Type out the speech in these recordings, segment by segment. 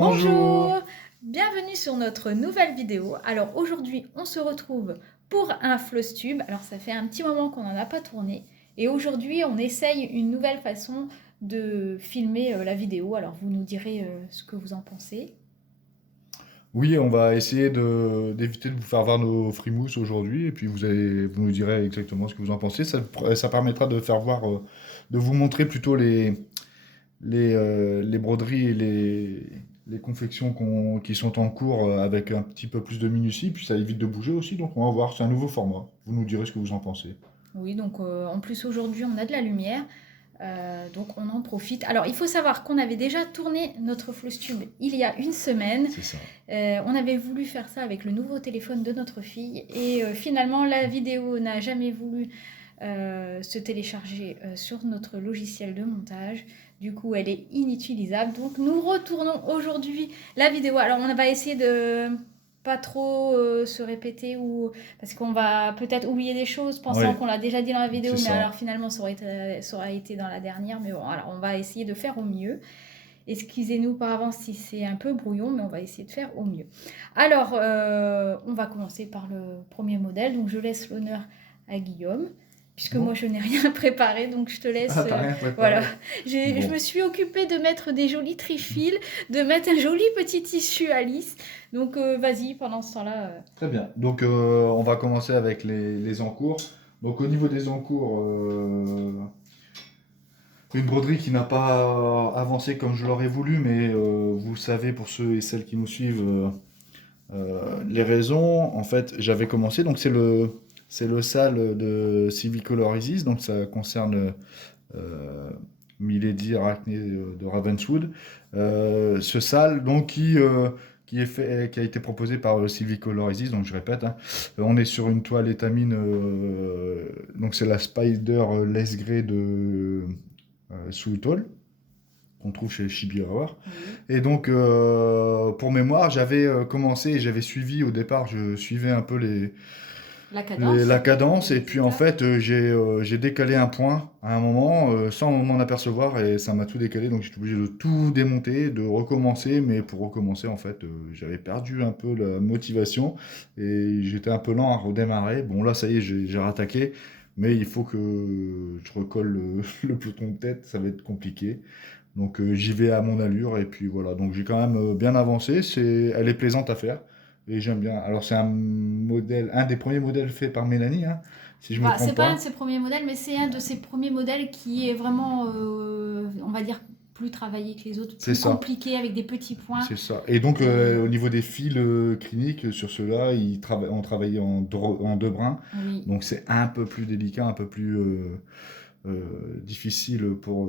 Bonjour. Bonjour, bienvenue sur notre nouvelle vidéo. Alors aujourd'hui, on se retrouve pour un floss tube. Alors ça fait un petit moment qu'on n'en a pas tourné. Et aujourd'hui, on essaye une nouvelle façon de filmer la vidéo. Alors vous nous direz ce que vous en pensez. Oui, on va essayer d'éviter de vous faire voir nos frimouses aujourd'hui, et puis vous nous direz exactement ce que vous en pensez. Ça permettra de faire voir, de vous montrer plutôt les broderies et les confections qui sont en cours avec un petit peu plus de minutie, puis ça évite de bouger aussi, donc on va voir, c'est un nouveau format. Vous nous direz ce que vous en pensez. Oui, donc en plus aujourd'hui, on a de la lumière. Donc on en profite. Alors il faut savoir qu'on avait déjà tourné notre floss tube il y a une semaine. C'est ça. On avait voulu faire ça avec le nouveau téléphone de notre fille et finalement la vidéo n'a jamais voulu se télécharger sur notre logiciel de montage. Du coup, elle est inutilisable. Donc, nous retournons aujourd'hui la vidéo. Alors, on va essayer de pas trop se répéter ou parce qu'on va peut-être oublier des choses pensant Oui, qu'on l'a déjà dit dans la vidéo, c'est mais ça. alors finalement ça aurait été dans la dernière. Mais bon, alors on va essayer de faire au mieux. Excusez-nous par avance si c'est un peu brouillon, mais on va essayer de faire au mieux. Alors, on va commencer par le premier modèle. Donc, je laisse l'honneur à Guillaume, puisque moi, Bon. je n'ai rien préparé. Donc, je te laisse. Ah, t'as rien Voilà. préparé? Je Bon, me suis occupée de mettre des jolis trifils, de mettre un joli petit tissu à lisse. Donc, vas-y, pendant ce temps-là. très bien. Donc, on va commencer avec les encours. Donc, au niveau des encours, une broderie qui n'a pas avancé comme je l'aurais voulu, mais vous savez, pour ceux et celles qui nous suivent, les raisons. En fait, j'avais commencé, donc c'est le sale de Civicolor Isis, donc ça concerne Milady Arachné de Ravenswood. Ce sale, donc, qui a été proposé par Civicolor Isis, donc je répète, hein. On est sur une toile étamine, donc c'est la Spider Less Grey de Soutol, qu'on trouve chez Chibiawar. Oui. Et donc, pour mémoire, j'avais commencé et j'avais suivi au départ, je suivais un peu La cadence. la cadence, et Les puis en étapes. fait, j'ai décalé un point à un moment sans m'en apercevoir, et ça m'a tout décalé, donc j'étais obligé de tout démonter, de recommencer, mais pour recommencer, en fait, j'avais perdu un peu la motivation et j'étais un peu lent à redémarrer. Bon, là, ça y est, j'ai rattaqué, mais il faut que je recolle le peloton de tête, ça va être compliqué. Donc j'y vais à mon allure, et puis voilà. Donc j'ai quand même bien avancé. Elle est plaisante à faire et j'aime bien. Alors c'est un des premiers modèles faits par Mélanie, hein, si je me Bah, c'est trompe pas un de pas. ses premiers modèles, mais c'est un de ses premiers modèles qui est vraiment, on va dire, plus travaillé que les autres, C'est plus ça, compliqué avec des petits points. c'est ça. Et donc Et au niveau des fils cliniques sur ceux-là, on travaillait en deux brins. oui. Donc c'est un peu plus délicat, un peu plus difficile pour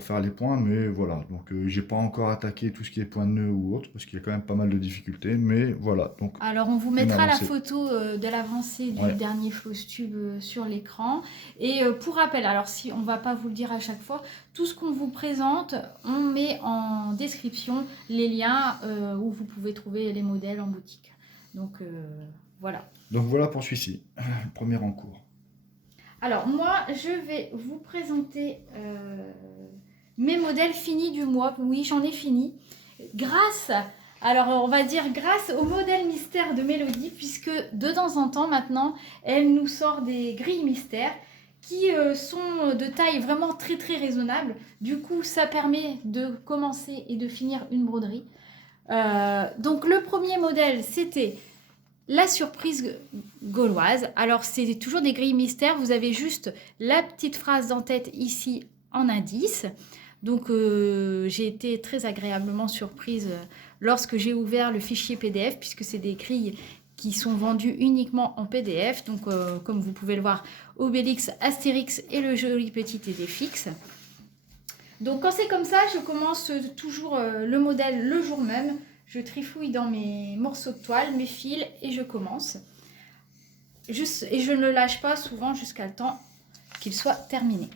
faire les points, mais voilà. Donc j'ai pas encore attaqué tout ce qui est point de nœud ou autre, parce qu'il y a quand même pas mal de difficultés, mais voilà. Donc Alors, on vous une mettra la avancée. photo de l'avancée du Ouais. dernier floss tube sur l'écran. Et pour rappel, alors si on va pas vous le dire à chaque fois, tout ce qu'on vous présente, on met en description les liens où vous pouvez trouver les modèles en boutique. Donc voilà. Donc voilà pour celui-ci, premier en cours. Alors moi, je vais vous présenter mes modèles finis du mois. Oui, j'en ai fini. Alors on va dire grâce au modèle mystère de Mélodie, puisque de temps en temps maintenant, elle nous sort des grilles mystères qui sont de taille vraiment très très raisonnable. Du coup, ça permet de commencer et de finir une broderie. Donc le premier modèle, c'était la surprise gauloise. Alors, c'est toujours des grilles mystères. Vous avez juste la petite phrase d'en-tête ici en indice. Donc, j'ai été très agréablement surprise lorsque j'ai ouvert le fichier PDF, puisque c'est des grilles qui sont vendues uniquement en PDF. Donc, comme vous pouvez le voir, Obélix, Astérix et le joli petit TD Donc, quand c'est comme ça, je commence toujours le modèle le jour même. Je trifouille dans mes morceaux de toile, mes fils, et je commence. Et je ne le lâche pas souvent jusqu'à le temps qu'il soit terminé.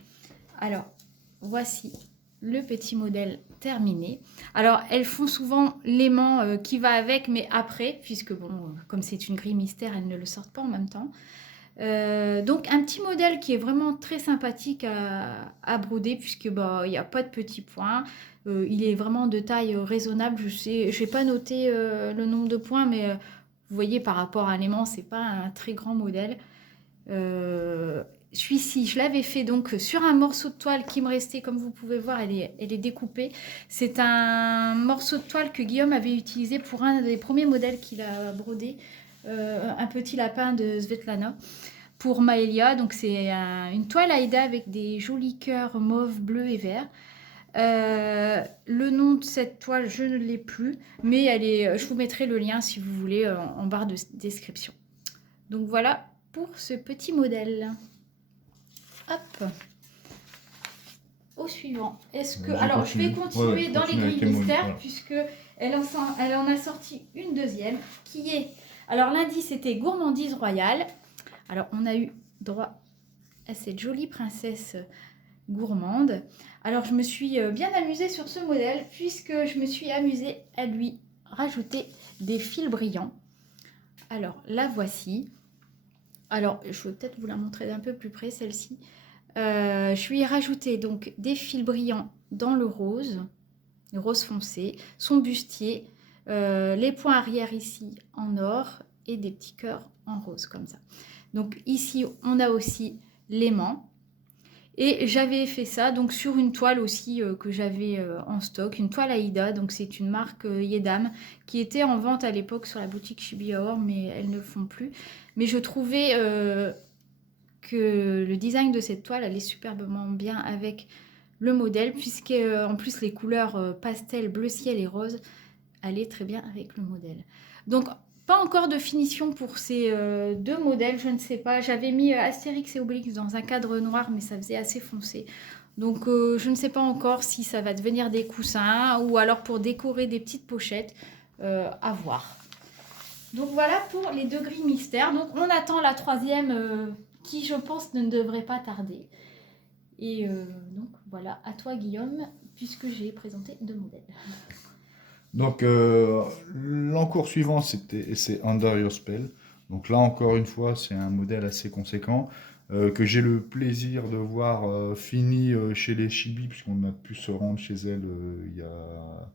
Alors, voici le petit modèle terminé. Alors, elles font souvent l'aimant qui va avec, mais après, puisque bon, comme c'est une grille mystère, elles ne le sortent pas en même temps. Donc un petit modèle qui est vraiment très sympathique à broder, puisque bah, il n'y a pas de petits points. Il est vraiment de taille raisonnable. Je n'ai pas noté le nombre de points, mais vous voyez, par rapport à l'aimant, c'est pas un très grand modèle. Celui-ci, je l'avais fait donc sur un morceau de toile qui me restait, comme vous pouvez voir, elle est découpée. C'est un morceau de toile que Guillaume avait utilisé pour un des premiers modèles qu'il a brodé, un petit lapin de Svetlana, pour Maëlia. Donc c'est une toile Aïda avec des jolis cœurs mauve, bleu et vert. Le nom de cette toile, je ne l'ai plus, mais je vous mettrai le lien si vous voulez en barre de description. Donc voilà pour ce petit modèle. Hop. Au suivant. Alors, je vais continuer dans les grilles mystères, voilà. Puisque elle en a sorti une deuxième qui est... Alors, lundi, c'était Gourmandise Royale. Alors, on a eu droit à cette jolie princesse gourmande. Alors, je me suis bien amusée sur ce modèle puisque je me suis amusée à lui rajouter des fils brillants. Alors, la voici. Alors, je vais peut-être vous la montrer d'un peu plus près, celle-ci. Je lui ai rajouté donc des fils brillants dans le rose foncé, son bustier, les points arrière ici en or et des petits cœurs en rose comme ça. Donc ici, on a aussi l'aimant. Et j'avais fait ça donc sur une toile aussi que j'avais en stock, une toile Aïda, donc c'est une marque Yedam qui était en vente à l'époque sur la boutique Chibiaor, mais elles ne le font plus. Mais je trouvais que le design de cette toile allait superbement bien avec le modèle, puisque en plus les couleurs pastel, bleu ciel et rose allaient très bien avec le modèle. Donc pas encore de finition pour ces deux modèles, je ne sais pas. J'avais mis Astérix et Obélix dans un cadre noir, mais ça faisait assez foncé. Donc je ne sais pas encore si ça va devenir des coussins ou alors pour décorer des petites pochettes, à voir. Donc voilà pour les deux grilles mystères. Donc on attend la troisième qui, je pense, ne devrait pas tarder. Et donc voilà, à toi Guillaume, puisque j'ai présenté deux modèles. Donc, l'encours suivant, c'est Under Your Spell. Donc là, encore une fois, c'est un modèle assez conséquent que j'ai le plaisir de voir fini chez les Chibi, puisqu'on a pu se rendre chez elle il y a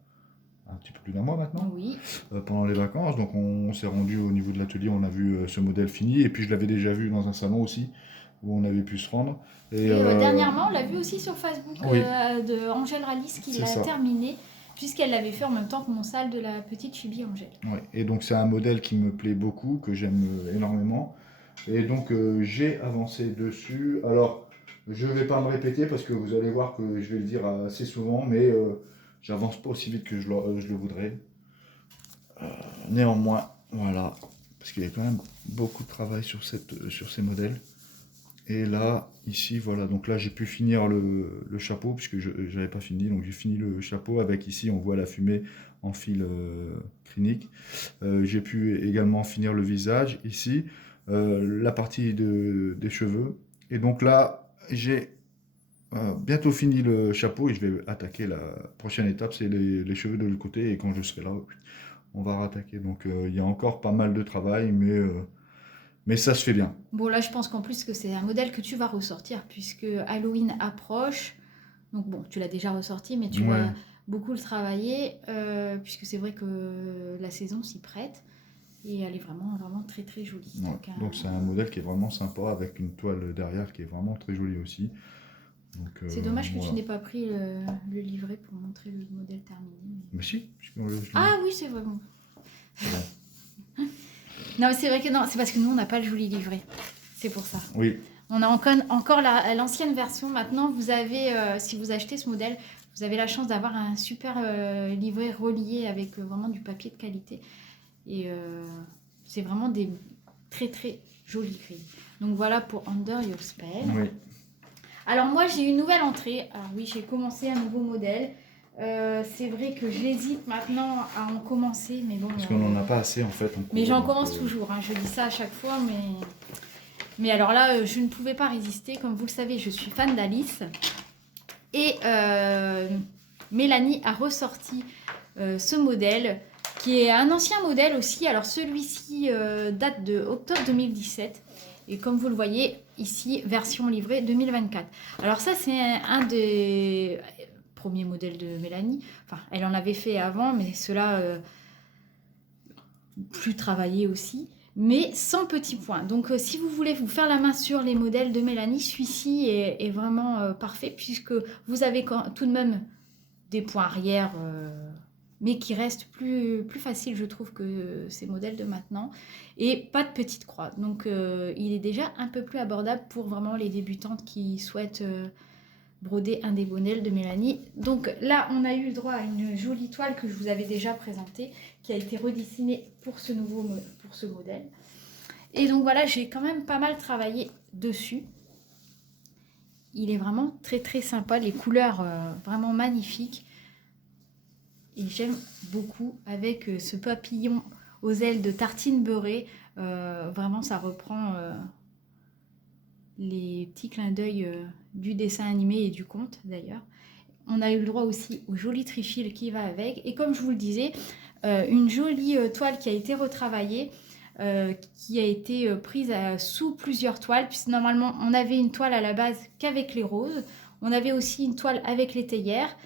un petit peu plus d'un mois maintenant, oui. Pendant les vacances. Donc, on s'est rendu au niveau de l'atelier, on a vu ce modèle fini. Et puis, je l'avais déjà vu dans un salon aussi, où on avait pu se rendre. Et dernièrement, on l'a vu aussi sur Facebook, oui. De Angèle Rallis qui l'a terminé, puisqu'elle l'avait fait en même temps que mon salle de la petite Chibi Angèle. Ouais. Et donc c'est un modèle qui me plaît beaucoup, que j'aime énormément. Et donc j'ai avancé dessus. Alors je ne vais pas me répéter parce que vous allez voir que je vais le dire assez souvent, mais j'avance pas aussi vite que je le voudrais. Néanmoins, voilà, parce qu'il y a quand même beaucoup de travail sur ces modèles. Et là, ici, voilà, donc là j'ai pu finir le chapeau, puisque je n'avais pas fini, donc j'ai fini le chapeau avec ici, on voit la fumée en fil clinique. J'ai pu également finir le visage, ici, la partie des cheveux. Et donc là, j'ai bientôt fini le chapeau et je vais attaquer la prochaine étape, c'est les cheveux de l'autre côté. Et quand je serai là, on va rattaquer. Donc il y a encore pas mal de travail, mais ça se fait bien. Bon, là, je pense qu'en plus que c'est un modèle que tu vas ressortir puisque Halloween approche. Donc bon, tu l'as déjà ressorti, mais tu vas beaucoup le travailler puisque c'est vrai que la saison s'y prête. Et elle est vraiment, vraiment très, très jolie. Ouais. Donc c'est un modèle qui est vraiment sympa avec une toile derrière qui est vraiment très jolie aussi. C'est dommage que tu n'aies pas pris le livret pour montrer le modèle terminé. Mais si. Ah oui, c'est vrai. Bon. Non, mais c'est vrai que non, c'est parce que nous, on n'a pas le joli livret. C'est pour ça. Oui. On a encore l'ancienne version. Maintenant, vous avez, si vous achetez ce modèle, vous avez la chance d'avoir un super livret relié avec vraiment du papier de qualité. Et c'est vraiment des très, très jolies grilles. Donc voilà pour Under Your Spell. Oui. Alors moi, j'ai une nouvelle entrée. Alors oui, j'ai commencé un nouveau modèle. C'est vrai que j'hésite maintenant à en commencer, mais bon. Parce qu'on n'en a pas assez en fait. Mais j'en commence toujours, hein, je dis ça à chaque fois, mais alors là, je ne pouvais pas résister. Comme vous le savez, je suis fan d'Alice. Et Mélanie a ressorti ce modèle, qui est un ancien modèle aussi. Alors celui-ci date de octobre 2017. Et comme vous le voyez, ici, version livrée 2024. Alors ça, c'est un des premier modèle de Mélanie. Enfin, elle en avait fait avant, mais ceux-là, plus travaillés aussi, mais sans petits points. Donc, si vous voulez vous faire la main sur les modèles de Mélanie, celui-ci est vraiment parfait, puisque vous avez tout de même des points arrière, mais qui restent plus faciles, je trouve, que ces modèles de maintenant, et pas de petites croix. Donc, il est déjà un peu plus abordable pour vraiment les débutantes qui souhaitent broder un des modèles de Mélanie. Donc là, on a eu le droit à une jolie toile que je vous avais déjà présentée, qui a été redessinée pour ce modèle. Et donc voilà, j'ai quand même pas mal travaillé dessus. Il est vraiment très très sympa, les couleurs vraiment magnifiques. Et j'aime beaucoup avec ce papillon aux ailes de tartine beurrée. Vraiment, ça reprend les petits clins d'œil du dessin animé et du conte d'ailleurs. On a eu le droit aussi au joli trifil qui va avec. Et comme je vous le disais, une jolie toile qui a été retravaillée, qui a été prise sous plusieurs toiles, puisque normalement on avait une toile à la base qu'avec les roses. On avait aussi une toile avec les théières.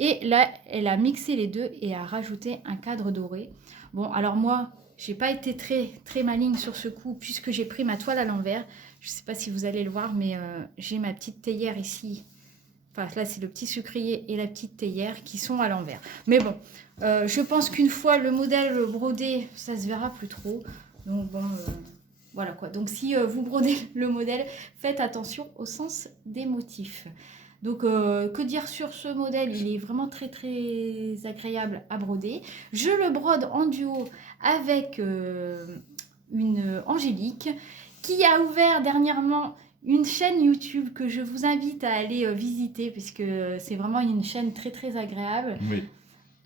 Et là, elle a mixé les deux et a rajouté un cadre doré. Bon, alors moi, j'ai pas été très maligne sur ce coup, puisque j'ai pris ma toile à l'envers. Je ne sais pas si vous allez le voir, mais j'ai ma petite théière ici. Enfin, là, c'est le petit sucrier et la petite théière qui sont à l'envers. Mais bon, je pense qu'une fois le modèle brodé, ça se verra plus trop. Donc bon, voilà quoi. Donc si vous brodez le modèle, faites attention au sens des motifs. Donc, que dire sur ce modèle? Il est vraiment très agréable à broder. Je le brode en duo avec une Angélique qui a ouvert dernièrement une chaîne YouTube que je vous invite à aller visiter, puisque c'est vraiment une chaîne très agréable. Oui.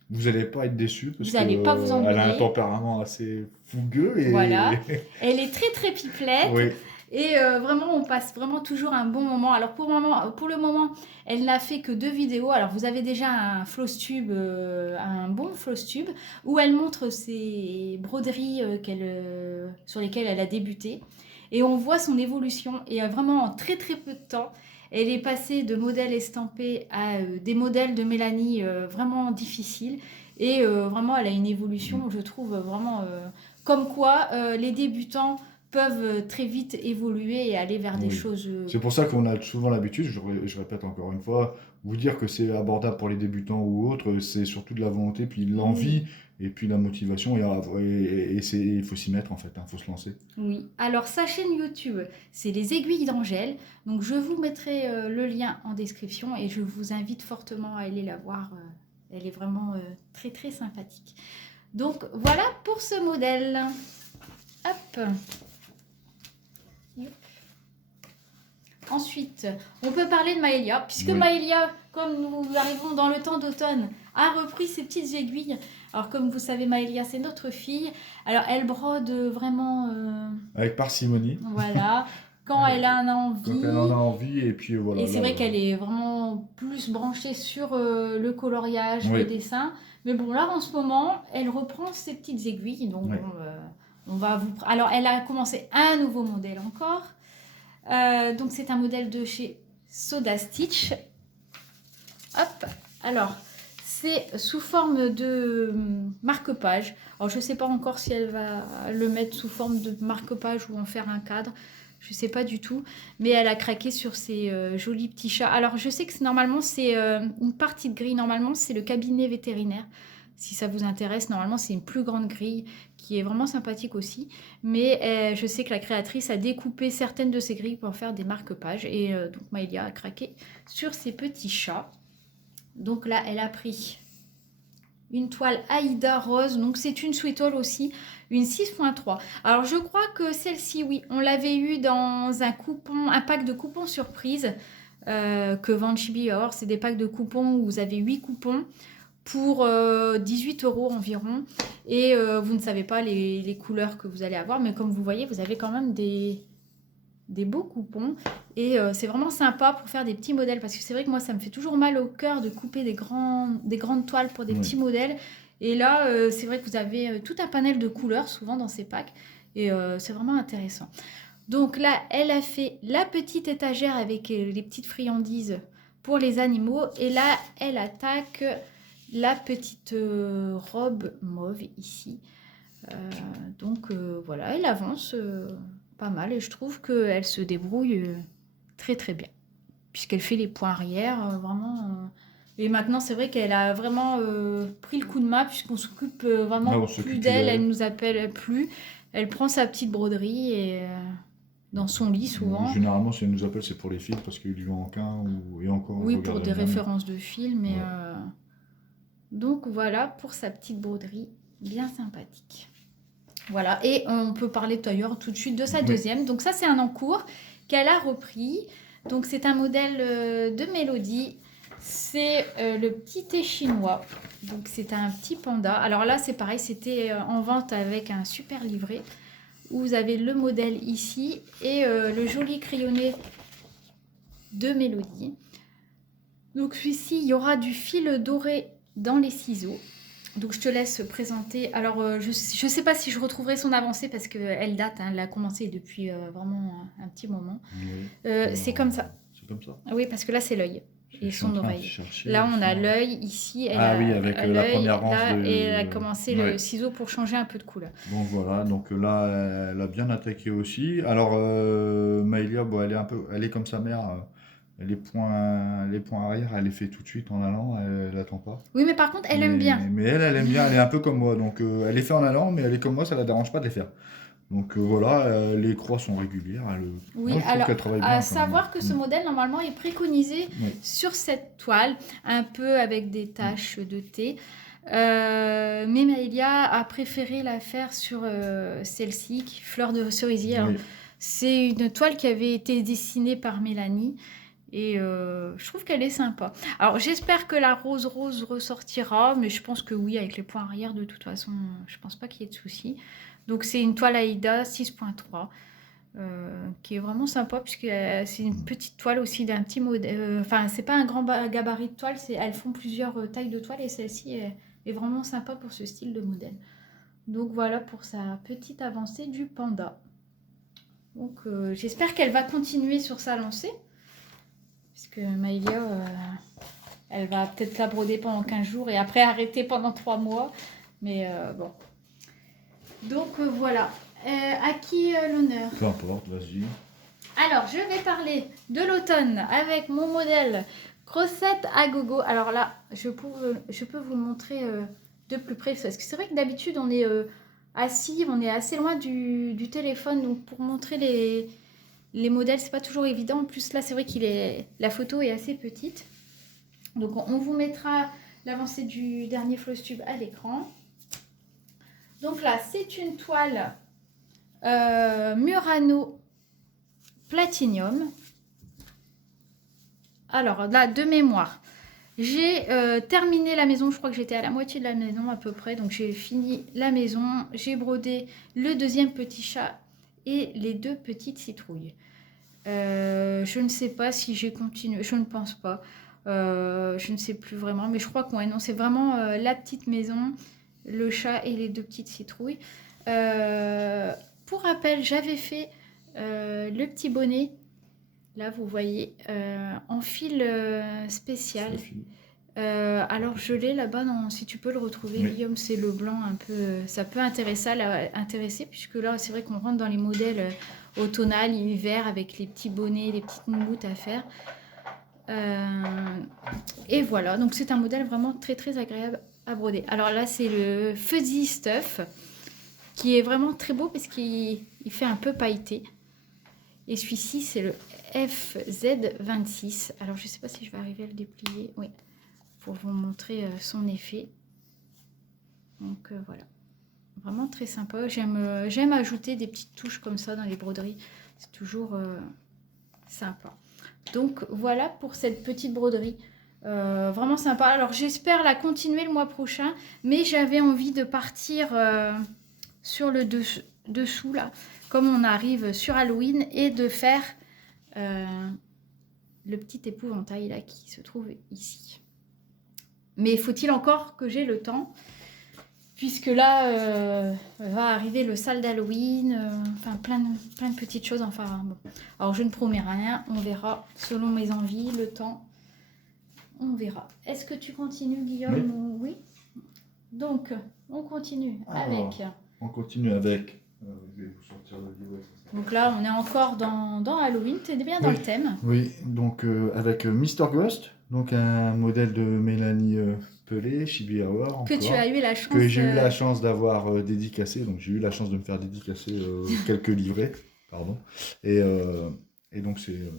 Vous n'allez pas être déçu parce Vous n'allez pas vous qu'elle a un ennuyer. tempérament assez fougueux. Et... Voilà. Elle est très pipelette. Oui. Et vraiment, on passe vraiment toujours un bon moment. Alors pour le moment, elle n'a fait que 2 vidéos. Alors vous avez déjà un Flosstube, un bon Flosstube, où elle montre ses broderies sur lesquelles elle a débuté. Et on voit son évolution. Et vraiment, en très peu de temps, elle est passée de modèles estampés à des modèles de Mélanie vraiment difficiles. Et vraiment, elle a une évolution, je trouve, vraiment comme quoi les débutants peuvent très vite évoluer et aller vers des choses... C'est pour ça qu'on a souvent l'habitude, je répète encore une fois, vous dire que c'est abordable pour les débutants ou autres, c'est surtout de la volonté, puis l'envie, et puis la motivation, et il faut s'y mettre en fait, il faut se lancer. Oui, alors sa chaîne YouTube, c'est les aiguilles d'Angèle, donc je vous mettrai le lien en description et je vous invite fortement à aller la voir, elle est vraiment très sympathique. Donc voilà pour ce modèle. Hop. Ensuite, on peut parler de Maëlia, puisque Maëlia, comme nous arrivons dans le temps d'automne, a repris ses petites aiguilles. Alors, comme vous savez, Maëlia, c'est notre fille. Alors, elle brode vraiment... Avec parcimonie. Voilà, quand elle a envie. Quand elle en a envie, et puis voilà. Et c'est vrai qu'elle est vraiment plus branchée sur le coloriage, le dessin. Mais bon, là, en ce moment, elle reprend ses petites aiguilles. Donc, bon, on va vous... Alors, elle a commencé un nouveau modèle encore. Donc c'est un modèle de chez Soda Stitch. Hop, alors c'est sous forme de marque-page. Alors je ne sais pas encore si elle va le mettre sous forme de marque-page ou en faire un cadre. Je ne sais pas du tout. Mais elle a craqué sur ces jolis petits chats. Alors je sais que normalement c'est une partie de grille. Normalement c'est le cabinet vétérinaire. Si ça vous intéresse, normalement c'est une plus grande grille qui est vraiment sympathique aussi. Mais je sais que la créatrice a découpé certaines de ces grilles pour en faire des marque-pages. Et donc Maëlia a craqué sur ces petits chats. Donc là, elle a pris une toile Aïda rose. Donc c'est une sweet haul aussi, une 6.3. Alors je crois que celle-ci, oui, on l'avait eu dans un pack de coupons surprise que vend Chibi. Alors c'est des packs de coupons où vous avez 8 coupons pour 18 € environ, et vous ne savez pas les couleurs que vous allez avoir, mais comme vous voyez, vous avez quand même des beaux coupons, et c'est vraiment sympa pour faire des petits modèles, parce que c'est vrai que moi ça me fait toujours mal au cœur de couper des grandes toiles pour des petits modèles, et là c'est vrai que vous avez tout un panel de couleurs souvent dans ces packs, et c'est vraiment intéressant. Donc là, elle a fait la petite étagère avec les petites friandises pour les animaux. Et là, elle attaque la petite robe mauve ici. Donc voilà, elle avance pas mal et je trouve qu'elle se débrouille très très bien. Puisqu'elle fait les points arrière, vraiment. Et maintenant, c'est vrai qu'elle a vraiment pris le coup de main, puisqu'on s'occupe vraiment on plus s'occupe d'elle, d'elle. elle nous appelle plus. Elle prend sa petite broderie et dans son lit souvent. Généralement, si elle nous appelle, c'est pour les films parce qu'il lui manque un et encore. Oui, on pour regarde des jamais. références de films. Et, Ouais. donc voilà pour sa petite broderie, bien sympathique. Voilà, et on peut parler d'ailleurs tout de suite de sa Oui. deuxième. Donc ça, c'est un encours qu'elle a repris. Donc c'est un modèle de Mélodie. C'est le petit thé chinois. Donc c'est un petit panda. Alors là, c'est pareil, c'était en vente avec un super livret où vous avez le modèle ici et le joli crayonné de Mélodie. Donc celui-ci, il y aura du fil doré dans les ciseaux. Donc je te laisse présenter. Alors je ne sais pas si je retrouverai son avancée parce qu'elle date, hein, elle a commencé depuis vraiment un petit moment. Oui. C'est comme ça. C'est comme ça. Oui, parce que là c'est l'œil et Je suis en son train de oreille. chercher, Là on a justement. l'œil, ici elle Ah a oui, avec la l'œil, première branche là, de... et elle a commencé le Ouais. ciseau pour changer un peu de couleur. Bon voilà, donc là elle a bien attaqué aussi. Alors Maëlia, bon, elle est comme sa mère, les points arrière, elle les fait tout de suite en allant, elle attend pas. Oui, mais par contre elle aime bien. Mais elle aime bien, elle est un peu comme moi, donc elle les fait en allant, mais elle est comme moi, ça la dérange pas de les faire. Donc voilà, les croix sont régulières. Oui, Moi je trouve alors qu'elle travaille bien à quand même. savoir que ce modèle normalement est préconisé Oui. sur cette toile, un peu avec des taches de thé. Mais Maëlia a préféré la faire sur celle-ci, Fleur de cerisier. Alors, Oui. c'est une toile qui avait été dessinée par Mélanie et je trouve qu'elle est sympa. Alors j'espère que la rose ressortira, mais je pense que oui, avec les points arrière de toute façon, je pense pas qu'il y ait de souci. Donc c'est une toile Aïda 6.3. Qui est vraiment sympa puisque c'est une petite toile aussi d'un petit modèle. Enfin, c'est pas un grand gabarit de toile, elles font plusieurs tailles de toile et celle-ci est vraiment sympa pour ce style de modèle. Donc voilà pour sa petite avancée du panda. Donc j'espère qu'elle va continuer sur sa lancée puisque Maëlia, elle va peut-être la broder pendant 15 jours et après arrêter pendant 3 mois. Mais bon. Donc voilà. À qui l'honneur? Peu importe, vas-y. Alors, je vais parler de l'automne avec mon modèle Grossette à gogo. Alors là, je peux vous le montrer de plus près parce que c'est vrai que d'habitude, on est assis, on est assez loin du téléphone. Donc, pour montrer les modèles, c'est pas toujours évident. En plus, là, c'est vrai la photo est assez petite. Donc, on vous mettra l'avancée du dernier floss tube à l'écran. Donc là, c'est une toile Murano Platinium. Alors là, de mémoire, j'ai terminé la maison. Je crois que j'étais à la moitié de la maison à peu près. Donc j'ai fini la maison. J'ai brodé le deuxième petit chat et les deux petites citrouilles. Je ne sais pas si j'ai continué. Je ne pense pas. Je ne sais plus vraiment. Mais je crois que ouais, non, c'est vraiment la petite maison, le chat et les deux petites citrouilles. Pour rappel, j'avais fait le petit bonnet. Là, vous voyez, en fil spécial. Alors, je l'ai là-bas, si tu peux le retrouver, oui. Guillaume, c'est le blanc un peu. Ça peut intéresser, puisque là, c'est vrai qu'on rentre dans les modèles automnal, hiver, avec les petits bonnets, les petites moumoutes à faire. Et voilà, donc c'est un modèle vraiment très, très agréable à broder. Alors là, c'est le Fuzzy Stuff, qui est vraiment très beau, parce qu'il fait un peu pailleté. Et celui-ci, c'est le FZ26. Alors, je ne sais pas si je vais arriver à le déplier. Oui, pour vous montrer son effet. Donc, voilà. Vraiment très sympa. J'aime ajouter des petites touches comme ça dans les broderies. C'est toujours sympa. Donc, voilà pour cette petite broderie. Vraiment sympa. Alors, j'espère la continuer le mois prochain. Mais j'avais envie de partir sur le dessous, là. Comme on arrive sur Halloween, et de faire le petit épouvantail là qui se trouve ici. Mais faut-il encore que j'ai le temps, puisque là va arriver le sale d'Halloween, enfin plein de petites choses. Enfin bon. Alors je ne promets rien, on verra selon mes envies, le temps on verra. Est-ce que tu continues, Guillaume? Oui. Oui. Donc, on continue Alors, avec... On continue avec. Je vais vous sortir le livre. Donc là, on est encore dans Halloween. Tu es bien dans Oui. le thème. Oui, donc avec Mr. Ghost, donc un modèle de Mélanie Pelé, Chibi Hour Que tu encore, as eu la chance... que j'ai eu la chance d'avoir dédicacé, donc j'ai eu la chance de me faire dédicacer quelques livrets, pardon, et donc c'est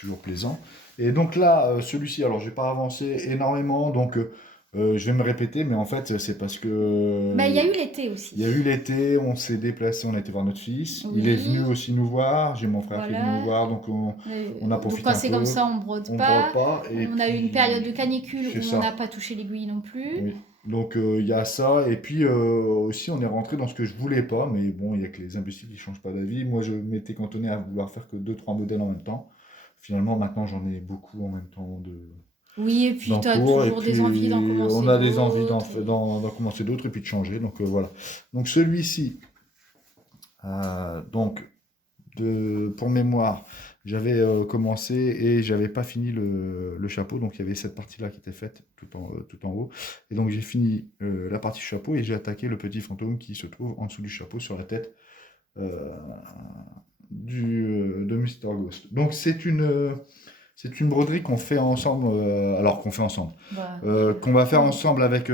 toujours plaisant. Et donc là, celui-ci, alors je vais pas avancer énormément, donc je vais me répéter, mais en fait c'est parce que Bah, il y a eu l'été aussi. il y a eu l'été, on s'est déplacé, on a été voir notre fils, il est Oui. venu aussi nous voir, j'ai mon frère qui est venu Voilà. nous voir, donc on a Donc profité quand un c'est peu. comme ça, on brode On pas. brode pas. Et On a eu une puis, période de canicule c'est où ça. on n'a pas touché l'aiguille non plus. Oui. Donc il y a ça. Et puis aussi, on est rentré dans ce que je voulais pas. Mais bon, il y a que les imbéciles qui changent pas d'avis. Moi, je m'étais cantonné à vouloir faire que 2-3 modèles en même temps. Finalement, maintenant, j'en ai beaucoup en même temps Oui, et puis tu as d'encours. Et toujours des puis, envies d'en commencer on a des envies d'autres. d'en commencer d'autres et puis de changer. Donc voilà. Donc celui-ci, donc pour mémoire, j'avais commencé et j'avais pas fini le chapeau, donc il y avait cette partie-là qui était faite tout en haut. Et donc j'ai fini la partie chapeau et j'ai attaqué le petit fantôme qui se trouve en dessous du chapeau sur la tête euh, de Mr. Ghost. Donc c'est une broderie qu'on fait ensemble, Bah, qu'on va faire oui. ensemble avec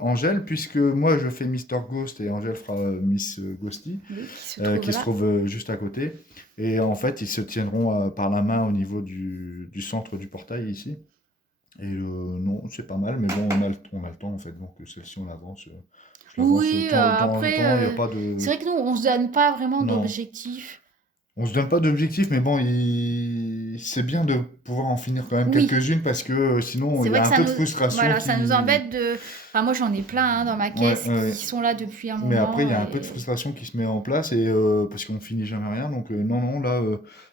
Angèle, puisque moi je fais Mr. Ghost et Angèle fera Miss Ghosty, Oui, qui se qui se trouve là. trouve juste à côté. Et en fait, ils se tiendront par la main au niveau du centre du portail ici. Et non, c'est pas mal, mais bon, on a le temps en fait, donc celle-ci on l'avance. Je l'avance Oui, dans le temps, il n'y a après, pas de. c'est vrai que nous, on se donne pas vraiment Non. d'objectif. On se donne pas d'objectif, mais bon, c'est bien de pouvoir en finir quand même Oui, quelques-unes parce que sinon c'est il y vrai a que un ça peu de nous, frustration voilà, qui. ça nous embête de... Enfin, moi, j'en ai plein hein, dans ma Ouais, caisse ouais. qui sont là depuis un Mais après, il moment. y a un peu de frustration qui se met en place et parce qu'on finit jamais rien. Donc non, non, là,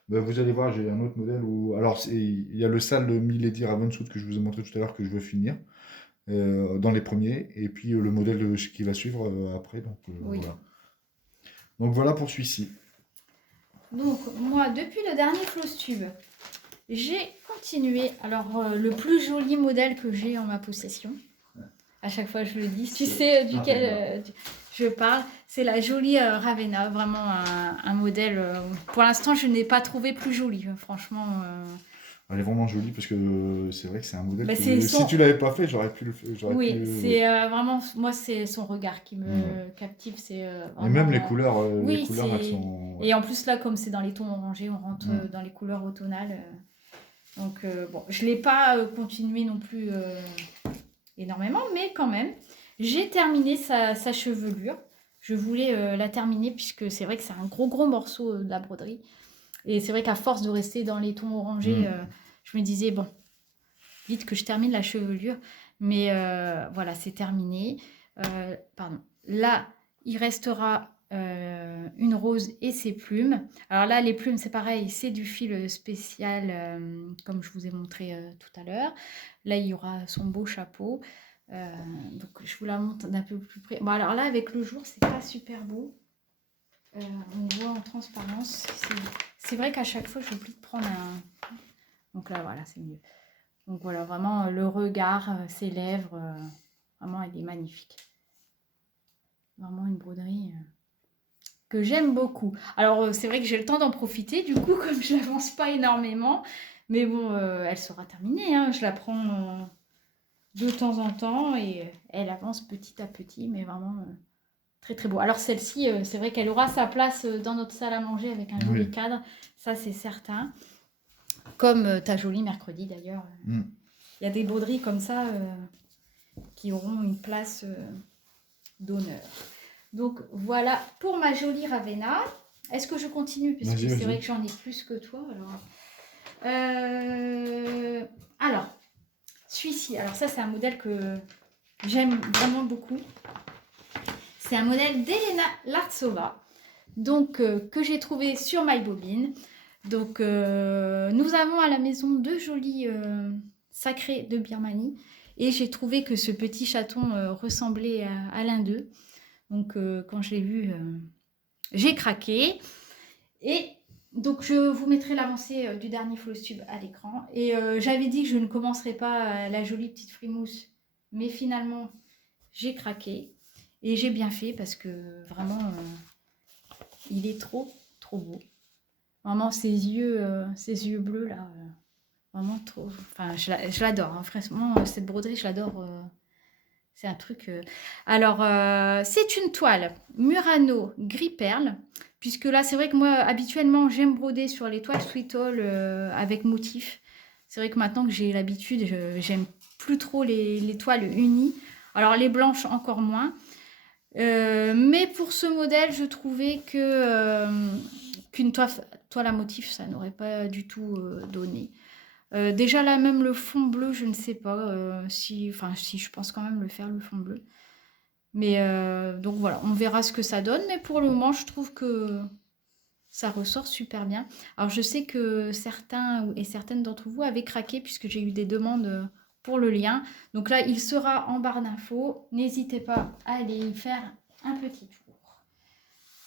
bah, vous allez voir, j'ai un autre modèle où. Alors, il y a le sale Milady Ravenswood que je vous ai montré tout à l'heure que je veux finir dans les premiers, et puis le modèle qui va suivre après. Donc Oui. voilà. Donc voilà pour celui-ci. Donc, moi, depuis le dernier Close Tube, j'ai continué. Alors, le plus joli modèle que j'ai en ma possession, à chaque fois je le dis, tu sais duquel je parle, c'est la jolie Ravenna. Vraiment un modèle. Pour l'instant, je n'ai pas trouvé plus joli, franchement. Elle est vraiment jolie parce que c'est vrai que c'est un modèle Bah, que c'est si son... tu l'avais pas fait, j'aurais pu le faire. Oui, c'est vraiment. Moi, c'est son regard qui me captive. C'est Et vraiment. même les couleurs, Oui, elles sont. Et en plus, là, comme c'est dans les tons orangés, on rentre Mm. dans les couleurs automnales. Donc, bon, je ne l'ai pas continué non plus énormément, mais quand même, j'ai terminé sa chevelure. Je voulais la terminer puisque c'est vrai que c'est un gros morceau de la broderie. Et c'est vrai qu'à force de rester dans les tons orangés, je me disais, bon, vite que je termine la chevelure. Mais voilà, c'est terminé. Pardon. Là, il restera une rose et ses plumes. Alors là, les plumes, c'est pareil, c'est du fil spécial, comme je vous ai montré tout à l'heure. Là, il y aura son beau chapeau. Donc, je vous la montre d'un peu plus près. Bon, alors là, avec le jour, c'est pas super beau. On voit en transparence. C'est vrai qu'à chaque fois, j'oublie de prendre un... Donc là, voilà, c'est mieux. Donc voilà, vraiment, le regard, ses lèvres, vraiment, elle est magnifique. Vraiment une broderie que j'aime beaucoup. Alors, c'est vrai que j'ai le temps d'en profiter, du coup, comme je n'avance pas énormément. Mais bon, elle sera terminée, hein. Je la prends de temps en temps et elle avance petit à petit, mais vraiment très beau. Alors, celle-ci, c'est vrai qu'elle aura sa place dans notre salle à manger avec un joli cadre, ça c'est certain. Comme ta jolie mercredi d'ailleurs. Il y a des broderies comme ça qui auront une place d'honneur. Donc voilà pour ma jolie Ravenna. Est-ce que je continue? Parce que c'est vrai que j'en ai plus que toi. Alors celui-ci, alors ça c'est un modèle que j'aime vraiment beaucoup. C'est un modèle d'Elena Lartsova, donc que j'ai trouvé sur MyBobine. Donc nous avons à la maison deux jolis sacrés de Birmanie et j'ai trouvé que ce petit chaton ressemblait à l'un d'eux. Donc quand je l'ai vu, j'ai craqué et Donc, je vous mettrai l'avancée du dernier Flowstube à l'écran. Et j'avais dit que je ne commencerai pas la jolie petite frimousse. Mais finalement, j'ai craqué. Et j'ai bien fait parce que vraiment, il est trop, trop beau. Vraiment, ses yeux bleus, là, vraiment trop... Enfin, je l'adore. Hein. Franchement, cette broderie, je l'adore. C'est un truc... Alors, c'est une toile Murano gris perle. Puisque là, c'est vrai que moi, habituellement, j'aime broder sur les toiles Sweet All avec motif. C'est vrai que maintenant que j'ai l'habitude, j'aime plus trop les toiles unies. Alors, les blanches, encore moins. Mais pour ce modèle, je trouvais qu'une toile à motif, ça n'aurait pas du tout donné. Déjà là, même le fond bleu, je ne sais pas si je pense quand même le faire, le fond bleu. Mais donc voilà, on verra ce que ça donne. Mais pour le moment, je trouve que ça ressort super bien. Alors je sais que certains et certaines d'entre vous avaient craqué puisque j'ai eu des demandes pour le lien. Donc là, il sera en barre d'infos. N'hésitez pas à aller y faire un petit tour.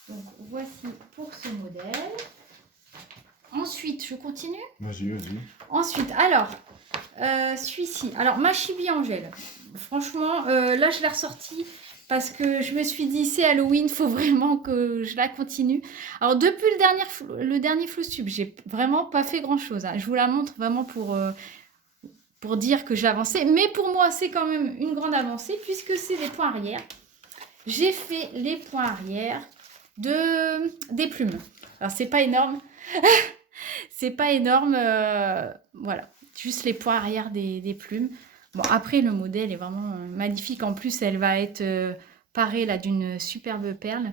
Donc voici pour ce modèle. Ensuite, je continue. Vas-y. Ensuite, alors, celui-ci. Alors, ma Chibi Angèle. Franchement, là, je l'ai ressorti parce que je me suis dit, c'est Halloween, il faut vraiment que je la continue. Alors, depuis le dernier Flowstube, j'ai vraiment pas fait grand-chose. Hein. Je vous la montre vraiment pour dire que j'ai avancé. Mais pour moi, c'est quand même une grande avancée puisque c'est les points arrière. J'ai fait les points arrière des plumes. Alors, c'est pas énorme. C'est pas énorme. Voilà. Juste les points arrière des plumes. Bon, après, le modèle est vraiment magnifique. En plus, elle va être parée là d'une superbe perle.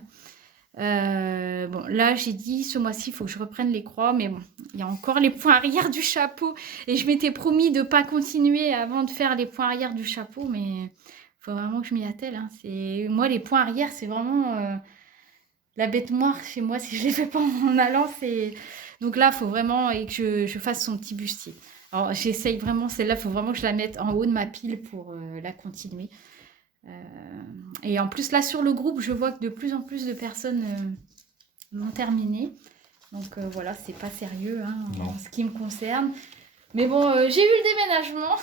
Bon, là, j'ai dit, ce mois-ci, il faut que je reprenne les croix. Mais bon, il y a encore les points arrière du chapeau. Et je m'étais promis de ne pas continuer avant de faire les points arrière du chapeau. Mais il faut vraiment que je m'y attelle. Hein. Moi, les points arrière, c'est vraiment la bête noire chez moi. Si je les fais pas en allant, c'est... Donc là, il faut vraiment que je fasse son petit bustier. Alors, j'essaye vraiment, celle-là, il faut vraiment que je la mette en haut de ma pile pour la continuer. Et en plus, là, sur le groupe, je vois que de plus en plus de personnes l'ont terminé. Donc voilà, c'est pas sérieux hein, en ce qui me concerne. Mais bon, j'ai eu le déménagement.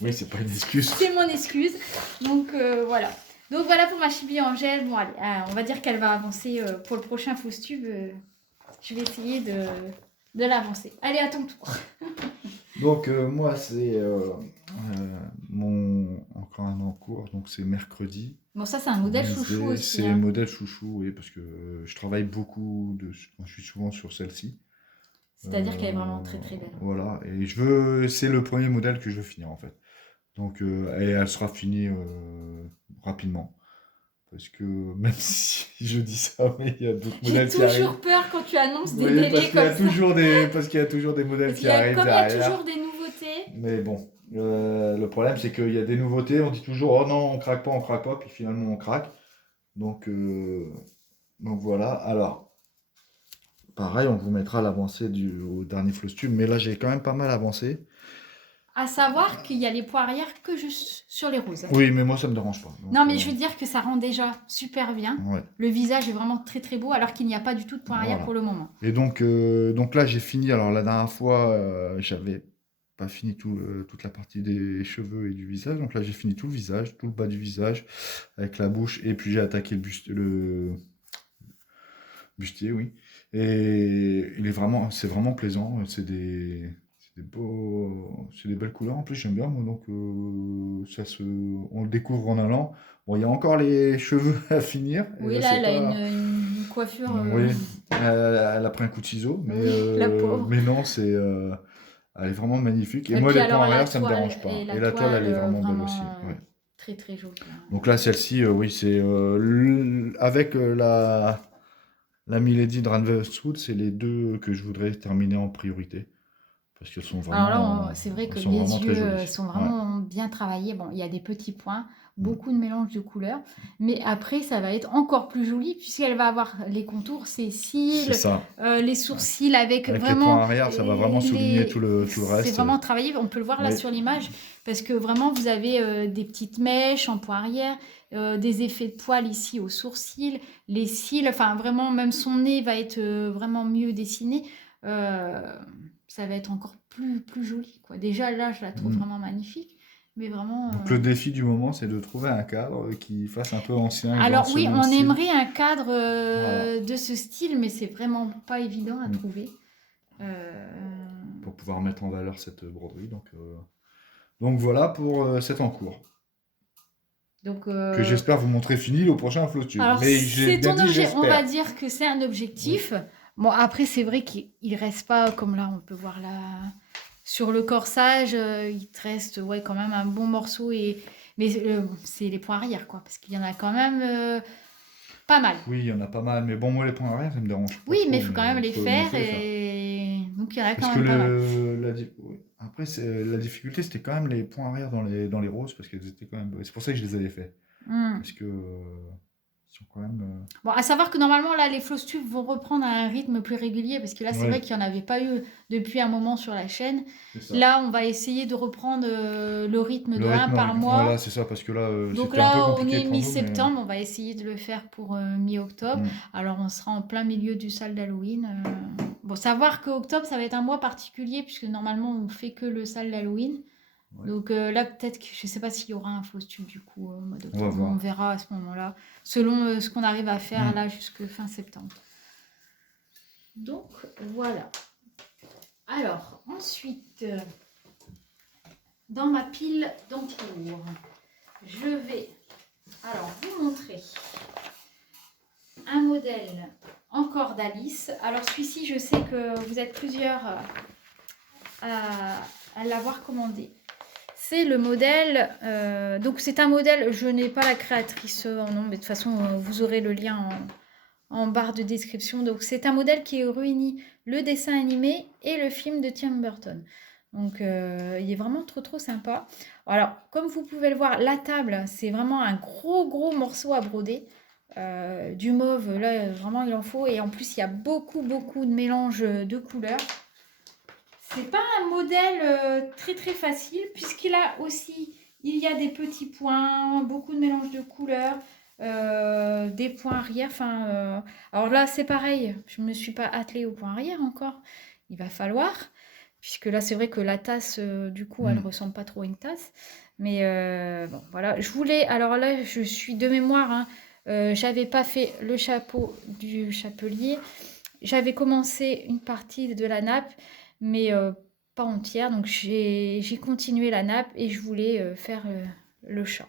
Oui, c'est pas une excuse. C'est mon excuse. Donc voilà. Donc voilà pour ma Chibi Angèle. Bon, allez, on va dire qu'elle va avancer pour le prochain Flowstube. Je vais essayer de l'avancer. Allez, à ton tour. Donc moi, c'est encore un en cours, donc c'est mercredi. Bon, ça, c'est un modèle chouchou aussi. C'est un modèle chouchou, oui, parce que je travaille beaucoup, je suis souvent sur celle-ci. C'est-à-dire qu'elle est vraiment très très belle. Voilà, et c'est le premier modèle que je veux finir en fait. Donc, et elle sera finie rapidement. Parce que même si je dis ça, mais il y a d'autres modèles qui arrivent. J'ai toujours peur quand tu annonces des délais comme ça. Parce qu'il y a toujours des modèles qui arrivent comme derrière. il y a toujours des nouveautés. Mais bon, le problème c'est qu'il y a des nouveautés, on dit toujours oh non, on craque pas, puis finalement on craque. Donc voilà. Alors, pareil, on vous mettra l'avancée au dernier Flowstube, mais là j'ai quand même pas mal avancé. À savoir qu'il y a les points arrière que juste sur les roses. Oui, mais moi ça me dérange pas. Donc, non, mais je veux dire que ça rend déjà super bien. Ouais. Le visage est vraiment très très beau, alors qu'il n'y a pas du tout de points arrière pour le moment. Et donc là j'ai fini. Alors la dernière fois, j'avais pas fini toute la partie des cheveux et du visage. Donc là j'ai fini tout le visage, tout le bas du visage, avec la bouche, et puis j'ai attaqué le bustier, oui. Et c'est vraiment plaisant. C'est des belles couleurs en plus, j'aime bien moi, donc on le découvre en allant. Bon, il y a encore les cheveux à finir. Oui, là, elle a une coiffure. Oui, elle a pris un coup de ciseau, mais, la pauvre. mais non, elle est vraiment magnifique. Et moi, les points arrière, ça ne me dérange pas. Et la toile, elle est vraiment belle aussi. Ouais. Très, très jolie. Donc là, celle-ci, oui, c'est avec la Milady de Ravenswood, c'est les deux que je voudrais terminer en priorité. Parce qu'elles sont vraiment. Alors là, c'est vrai que les yeux sont vraiment bien travaillés. Bon, il y a des petits points, beaucoup de mélange de couleurs. Mais après, ça va être encore plus joli puisqu'elle va avoir les contours, ses cils, les sourcils avec vraiment. Les points arrière, ça va vraiment souligner tout le reste. C'est vraiment travaillé. On peut le voir là sur l'image parce que vraiment, vous avez des petites mèches en points arrière. Des effets de poils ici aux sourcils, les cils, enfin vraiment même son nez va être vraiment mieux dessiné. ça va être encore plus joli, quoi. Déjà, là, je la trouve vraiment magnifique. Mais vraiment. Donc le défi du moment, c'est de trouver un cadre qui fasse un peu ancien. Et Alors dans ce oui, même on style. aimerait un cadre Voilà. de ce style, mais c'est vraiment pas évident à trouver. Pour pouvoir mettre en valeur cette broderie. Donc voilà pour cet en cours. Donc, Que j'espère vous montrer fini au prochain Flowtube. alors, Mais j'ai c'est bien ton dit objet. On va j'espère. dire que c'est un objectif. Bon, après, c'est vrai qu'il reste pas comme là, on peut voir là sur le corsage, il te reste ouais, quand même un bon morceau. Mais c'est les points arrière, quoi, parce qu'il y en a quand même pas mal. Oui, il y en a pas mal, mais bon, moi les points arrière, ça me dérange pas Oui, trop. mais il faut quand même les faut faire. les faire. Et donc, il y en a Parce quand que même pas mal. oui. Après, la difficulté, c'était quand même les points arrière dans les roses, parce qu'elles étaient quand même. C'est pour ça que je les avais fait. Parce que ils sont quand même. Bon, à savoir que normalement, là, les Flowtube vont reprendre à un rythme plus régulier, parce que là, c'est vrai qu'il n'y en avait pas eu depuis un moment sur la chaîne. Là, on va essayer de reprendre le rythme de 1 par mois. Voilà, c'est ça, parce que là, donc c'était un peu là, on compliqué est pour nous. mi-septembre, on va essayer de le faire pour mi-octobre. Alors, on sera en plein milieu du sale d'Halloween. Bon, savoir que octobre, ça va être un mois particulier, puisque normalement, on fait que le sale d'Halloween. Ouais. Donc là, peut-être que je ne sais pas s'il y aura un Flowtube du coup au mois d'octobre. On verra à ce moment-là, selon ce qu'on arrive à faire là jusqu'à fin septembre. Donc voilà. Alors ensuite, dans ma pile d'encours, je vais alors vous montrer un modèle encore d'Alice. Alors celui-ci, je sais que vous êtes plusieurs à l'avoir commandé. C'est le modèle, donc c'est un modèle, je n'ai pas la créatrice en nom, mais de toute façon vous aurez le lien en barre de description. Donc c'est un modèle qui réunit le dessin animé et le film de Tim Burton. Donc il est vraiment trop sympa. Alors comme vous pouvez le voir, la table c'est vraiment un gros morceau à broder. Du mauve, là vraiment il en faut, et en plus il y a beaucoup de mélange de couleurs. C'est pas un modèle très facile, puisqu'il a aussi, il y a des petits points, beaucoup de mélange de couleurs, des points arrière. Alors là, c'est pareil, je ne me suis pas attelée au point arrière encore. Il va falloir, puisque là, c'est vrai que la tasse, du coup, elle ne ressemble pas trop à une tasse. Mais bon, voilà, je voulais, alors là, je suis de mémoire, hein, j'avais pas fait le chapeau du chapelier. J'avais commencé une partie de la nappe, mais pas entière. Donc j'ai continué la nappe et je voulais faire le chat.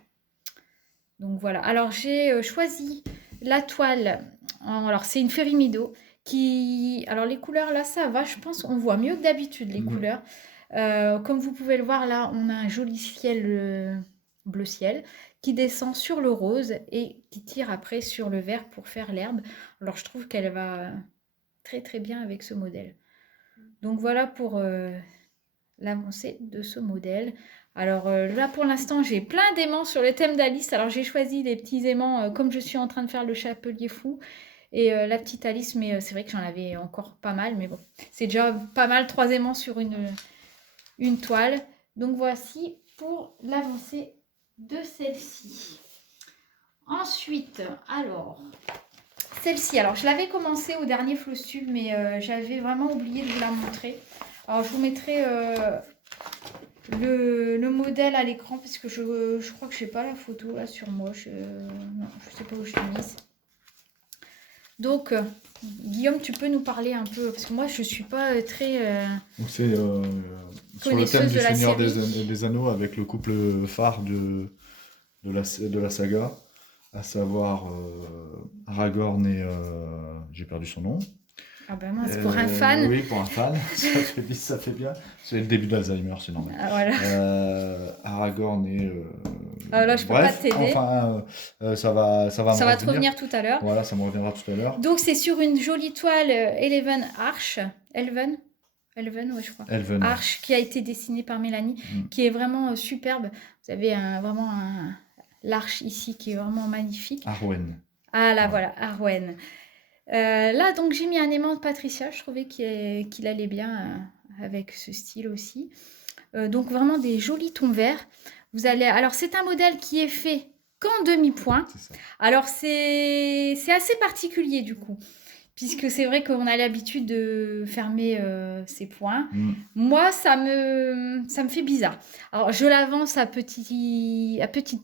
Donc voilà. Alors j'ai choisi la toile. Alors c'est une Ferrimido qui... Alors les couleurs là, ça va. Je pense on voit mieux que d'habitude les couleurs. Comme vous pouvez le voir là, on a un joli ciel bleu ciel qui descend sur le rose et qui tire après sur le vert pour faire l'herbe. Alors je trouve qu'elle va très bien avec ce modèle. Donc voilà pour l'avancée de ce modèle. Alors là pour l'instant j'ai plein d'aimants sur le thème d'Alice. Alors j'ai choisi des petits aimants comme je suis en train de faire le chapelier fou et la petite Alice, mais c'est vrai que j'en avais encore pas mal, mais bon c'est déjà pas mal, 3 aimants sur une toile. Donc voici pour l'avancée de celle-ci. Ensuite, alors celle-ci, alors je l'avais commencé au dernier Flowtube, mais j'avais vraiment oublié de vous la montrer. Alors je vous mettrai le modèle à l'écran, parce que je crois que je n'ai pas la photo là sur moi. Je ne sais pas où je l'ai mise. Donc Guillaume, tu peux nous parler un peu, parce que moi je ne suis pas très Donc c'est sur le thème du Seigneur des Anneaux, avec le couple phare de la saga, à savoir Aragorn et j'ai perdu son nom. Ah ben mince, pour un fan. Oui, pour un fan, ça fait bien. C'est le début d'Alzheimer, c'est normal. Ah, voilà. Aragorn et... là, je peux pas t'aider. Enfin, ça va te revenir tout à l'heure. Voilà, ça me reviendra tout à l'heure. Donc c'est sur une jolie toile Elven, ouais, je crois. Elven. Arche, qui a été dessinée par Mélanie, qui est vraiment superbe. Vous avez vraiment l'arche ici qui est vraiment magnifique. Arwen. Ah là, voilà, Arwen. Là, donc, j'ai mis un aimant de Patricia. Je trouvais qu'il allait bien avec ce style aussi. Donc, vraiment des jolis tons verts. Alors, c'est un modèle qui est fait qu'en demi-point. Alors, c'est assez particulier du coup, puisque c'est vrai qu'on a l'habitude de fermer ses poings. Mm. Moi, ça me fait bizarre. Alors, je l'avance à petite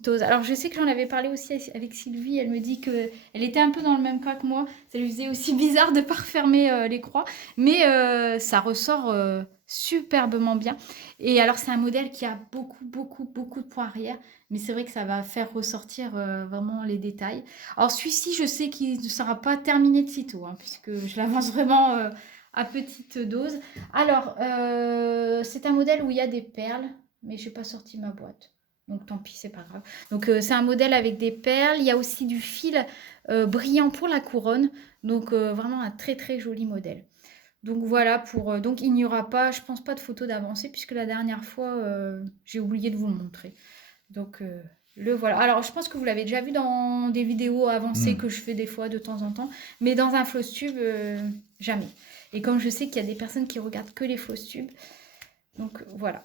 dose. Alors, je sais que j'en avais parlé aussi avec Sylvie. Elle me dit qu'elle était un peu dans le même cas que moi. Ça lui faisait aussi bizarre de ne pas refermer les croix. Mais ça ressort superbement bien. Et alors, c'est un modèle qui a beaucoup de points arrière. Mais c'est vrai que ça va faire ressortir vraiment les détails. Alors, celui-ci, je sais qu'il ne sera pas terminé de sitôt, hein, puisque je l'avance vraiment à petite dose. Alors, c'est un modèle où il y a des perles, mais je n'ai pas sorti ma boîte. Donc, tant pis, c'est pas grave. Donc, c'est un modèle avec des perles. Il y a aussi du fil brillant pour la couronne. Donc, vraiment un très joli modèle. Donc voilà, donc il n'y aura pas, je pense pas de photo d'avancée, puisque la dernière fois, j'ai oublié de vous le montrer. Donc le voilà. Alors je pense que vous l'avez déjà vu dans des vidéos avancées que je fais des fois de temps en temps, mais dans un floss tube, jamais. Et comme je sais qu'il y a des personnes qui regardent que les floss tubes, donc voilà.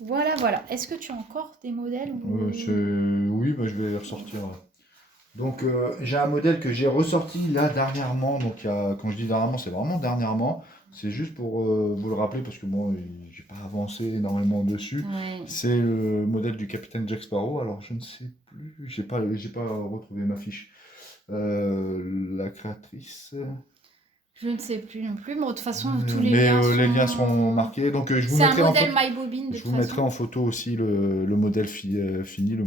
Voilà. Est-ce que tu as encore des modèles Oui, bah, je vais les ressortir. Donc j'ai un modèle que j'ai ressorti là dernièrement. Donc quand je dis dernièrement, c'est vraiment dernièrement. C'est juste pour vous le rappeler parce que bon, j'ai pas avancé énormément dessus. Ouais. C'est le modèle du capitaine Jack Sparrow. Alors je ne sais plus, j'ai pas retrouvé ma fiche. La créatrice. Je ne sais plus non plus, mais de toute façon, tous les liens seront marqués. Donc je vous c'est un mettrai modèle MyBobine de je toute vous mettrai façon. en photo aussi le modèle fini,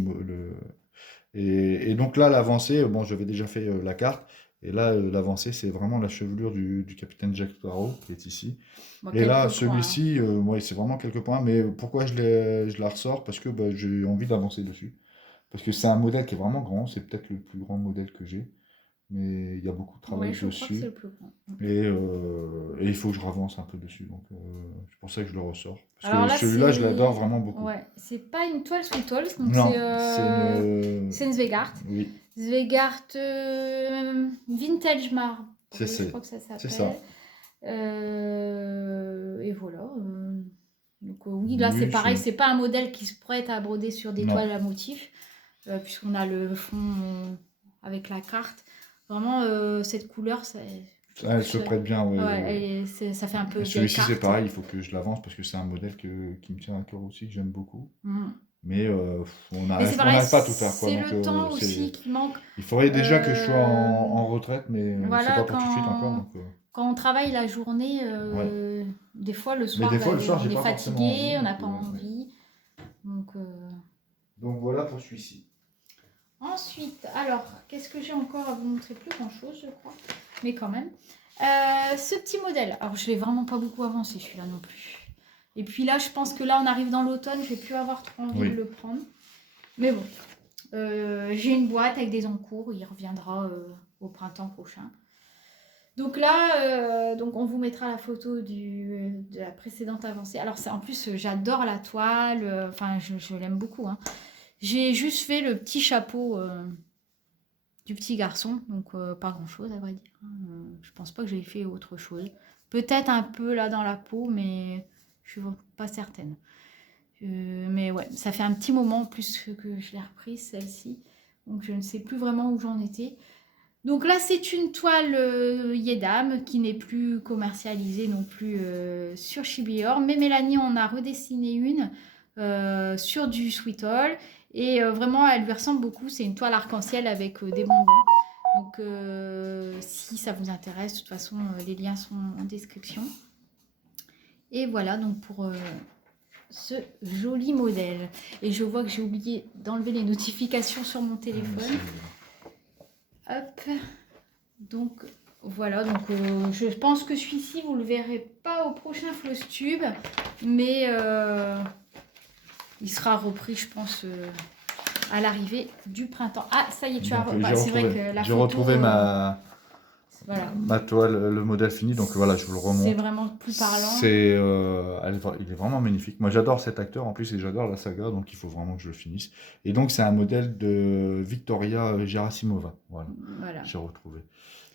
et donc là, l'avancée, bon, j'avais déjà fait la carte, et là, l'avancée, c'est vraiment la chevelure du capitaine Jack Sparrow qui est ici. Bon, Et là, quelques points, hein. celui-ci, ouais, c'est vraiment quelques points, mais pourquoi je la ressors? Parce que bah, j'ai envie d'avancer dessus. Parce que c'est un modèle qui est vraiment grand, c'est peut-être le plus grand modèle que j'ai, mais il y a beaucoup de travail Ouais, je crois que c'est dessus. le plus grand. Et il faut que je ravance un peu dessus, donc c'est pour ça que je le ressors. Parce Alors que là, celui-là, je l'adore vraiment beaucoup. Ouais, c'est pas une toile sous toile, donc Non, c'est une Zweigart. Oui, Zweigart Vintage Marble, c'est je crois que ça c'est s'appelle. ça. Et voilà. Donc oui, là c'est Oui, pareil, c'est pas un modèle qui se prête à broder sur des Non. toiles à motifs, puisqu'on a le fond avec la carte. Vraiment, cette couleur, Elle se prête bien, ouais. ouais, ça fait un peu Et vieille celui-ci, c'est carte. pareil, il faut que je l'avance parce que c'est un modèle qui me tient à cœur aussi, que j'aime beaucoup. Mm. Mais on Et n'arrive c'est pareil, pas à tout faire, quoi. c'est Donc, le temps aussi qui manque. il faudrait déjà que je sois en retraite, mais c'est Voilà, pas pour tout de suite encore. Donc, quand on travaille la journée, des fois le soir, des fois, le soir, j'ai on est pas forcément envie, fatigué, on n'a donc, pas envie. Donc voilà pour celui-ci. Ensuite, alors, qu'est-ce que j'ai encore à vous montrer? Plus grand-chose, je crois, mais quand même. Ce petit modèle, alors je l'ai vraiment pas beaucoup avancé celui-là non plus. Et puis là, je pense que là, on arrive dans l'automne, je vais plus avoir trop envie de le prendre. Mais bon, j'ai une boîte avec des encours, il reviendra au printemps prochain. Donc là, donc on vous mettra la photo de la précédente avancée. Alors en plus, j'adore la toile, enfin je l'aime beaucoup, hein. J'ai juste fait le petit chapeau du petit garçon, donc pas grand chose à vrai dire. Je pense pas que j'ai fait autre chose. Peut-être un peu là dans la peau, mais je suis pas certaine. Mais ouais, ça fait un petit moment en plus que je l'ai reprise celle-ci, donc je ne sais plus vraiment où j'en étais. Donc là, c'est une toile Yedam qui n'est plus commercialisée non plus sur Chibior, mais Mélanie en a redessiné une sur du Sweet All. Et vraiment, elle lui ressemble beaucoup. C'est une toile arc-en-ciel avec des bonbons. Donc, si ça vous intéresse, de toute façon, les liens sont en description. Et voilà, donc pour ce joli modèle. Et je vois que j'ai oublié d'enlever les notifications sur mon téléphone. Hop. Donc, voilà. Donc, je pense que celui-ci, vous ne le verrez pas au prochain Floss Tube. Mais... il sera repris, je pense, à l'arrivée du printemps. Ah, ça y est, tu as... c'est vrai que la photo... J'ai retrouvé ma toile, le modèle fini, donc voilà, je vous le remonte. C'est vraiment plus parlant. Il est vraiment magnifique. Moi, j'adore cet acteur, en plus, et j'adore la saga, donc il faut vraiment que je le finisse. Et donc, c'est un modèle de Victoria Gerasimova. Voilà. J'ai retrouvé.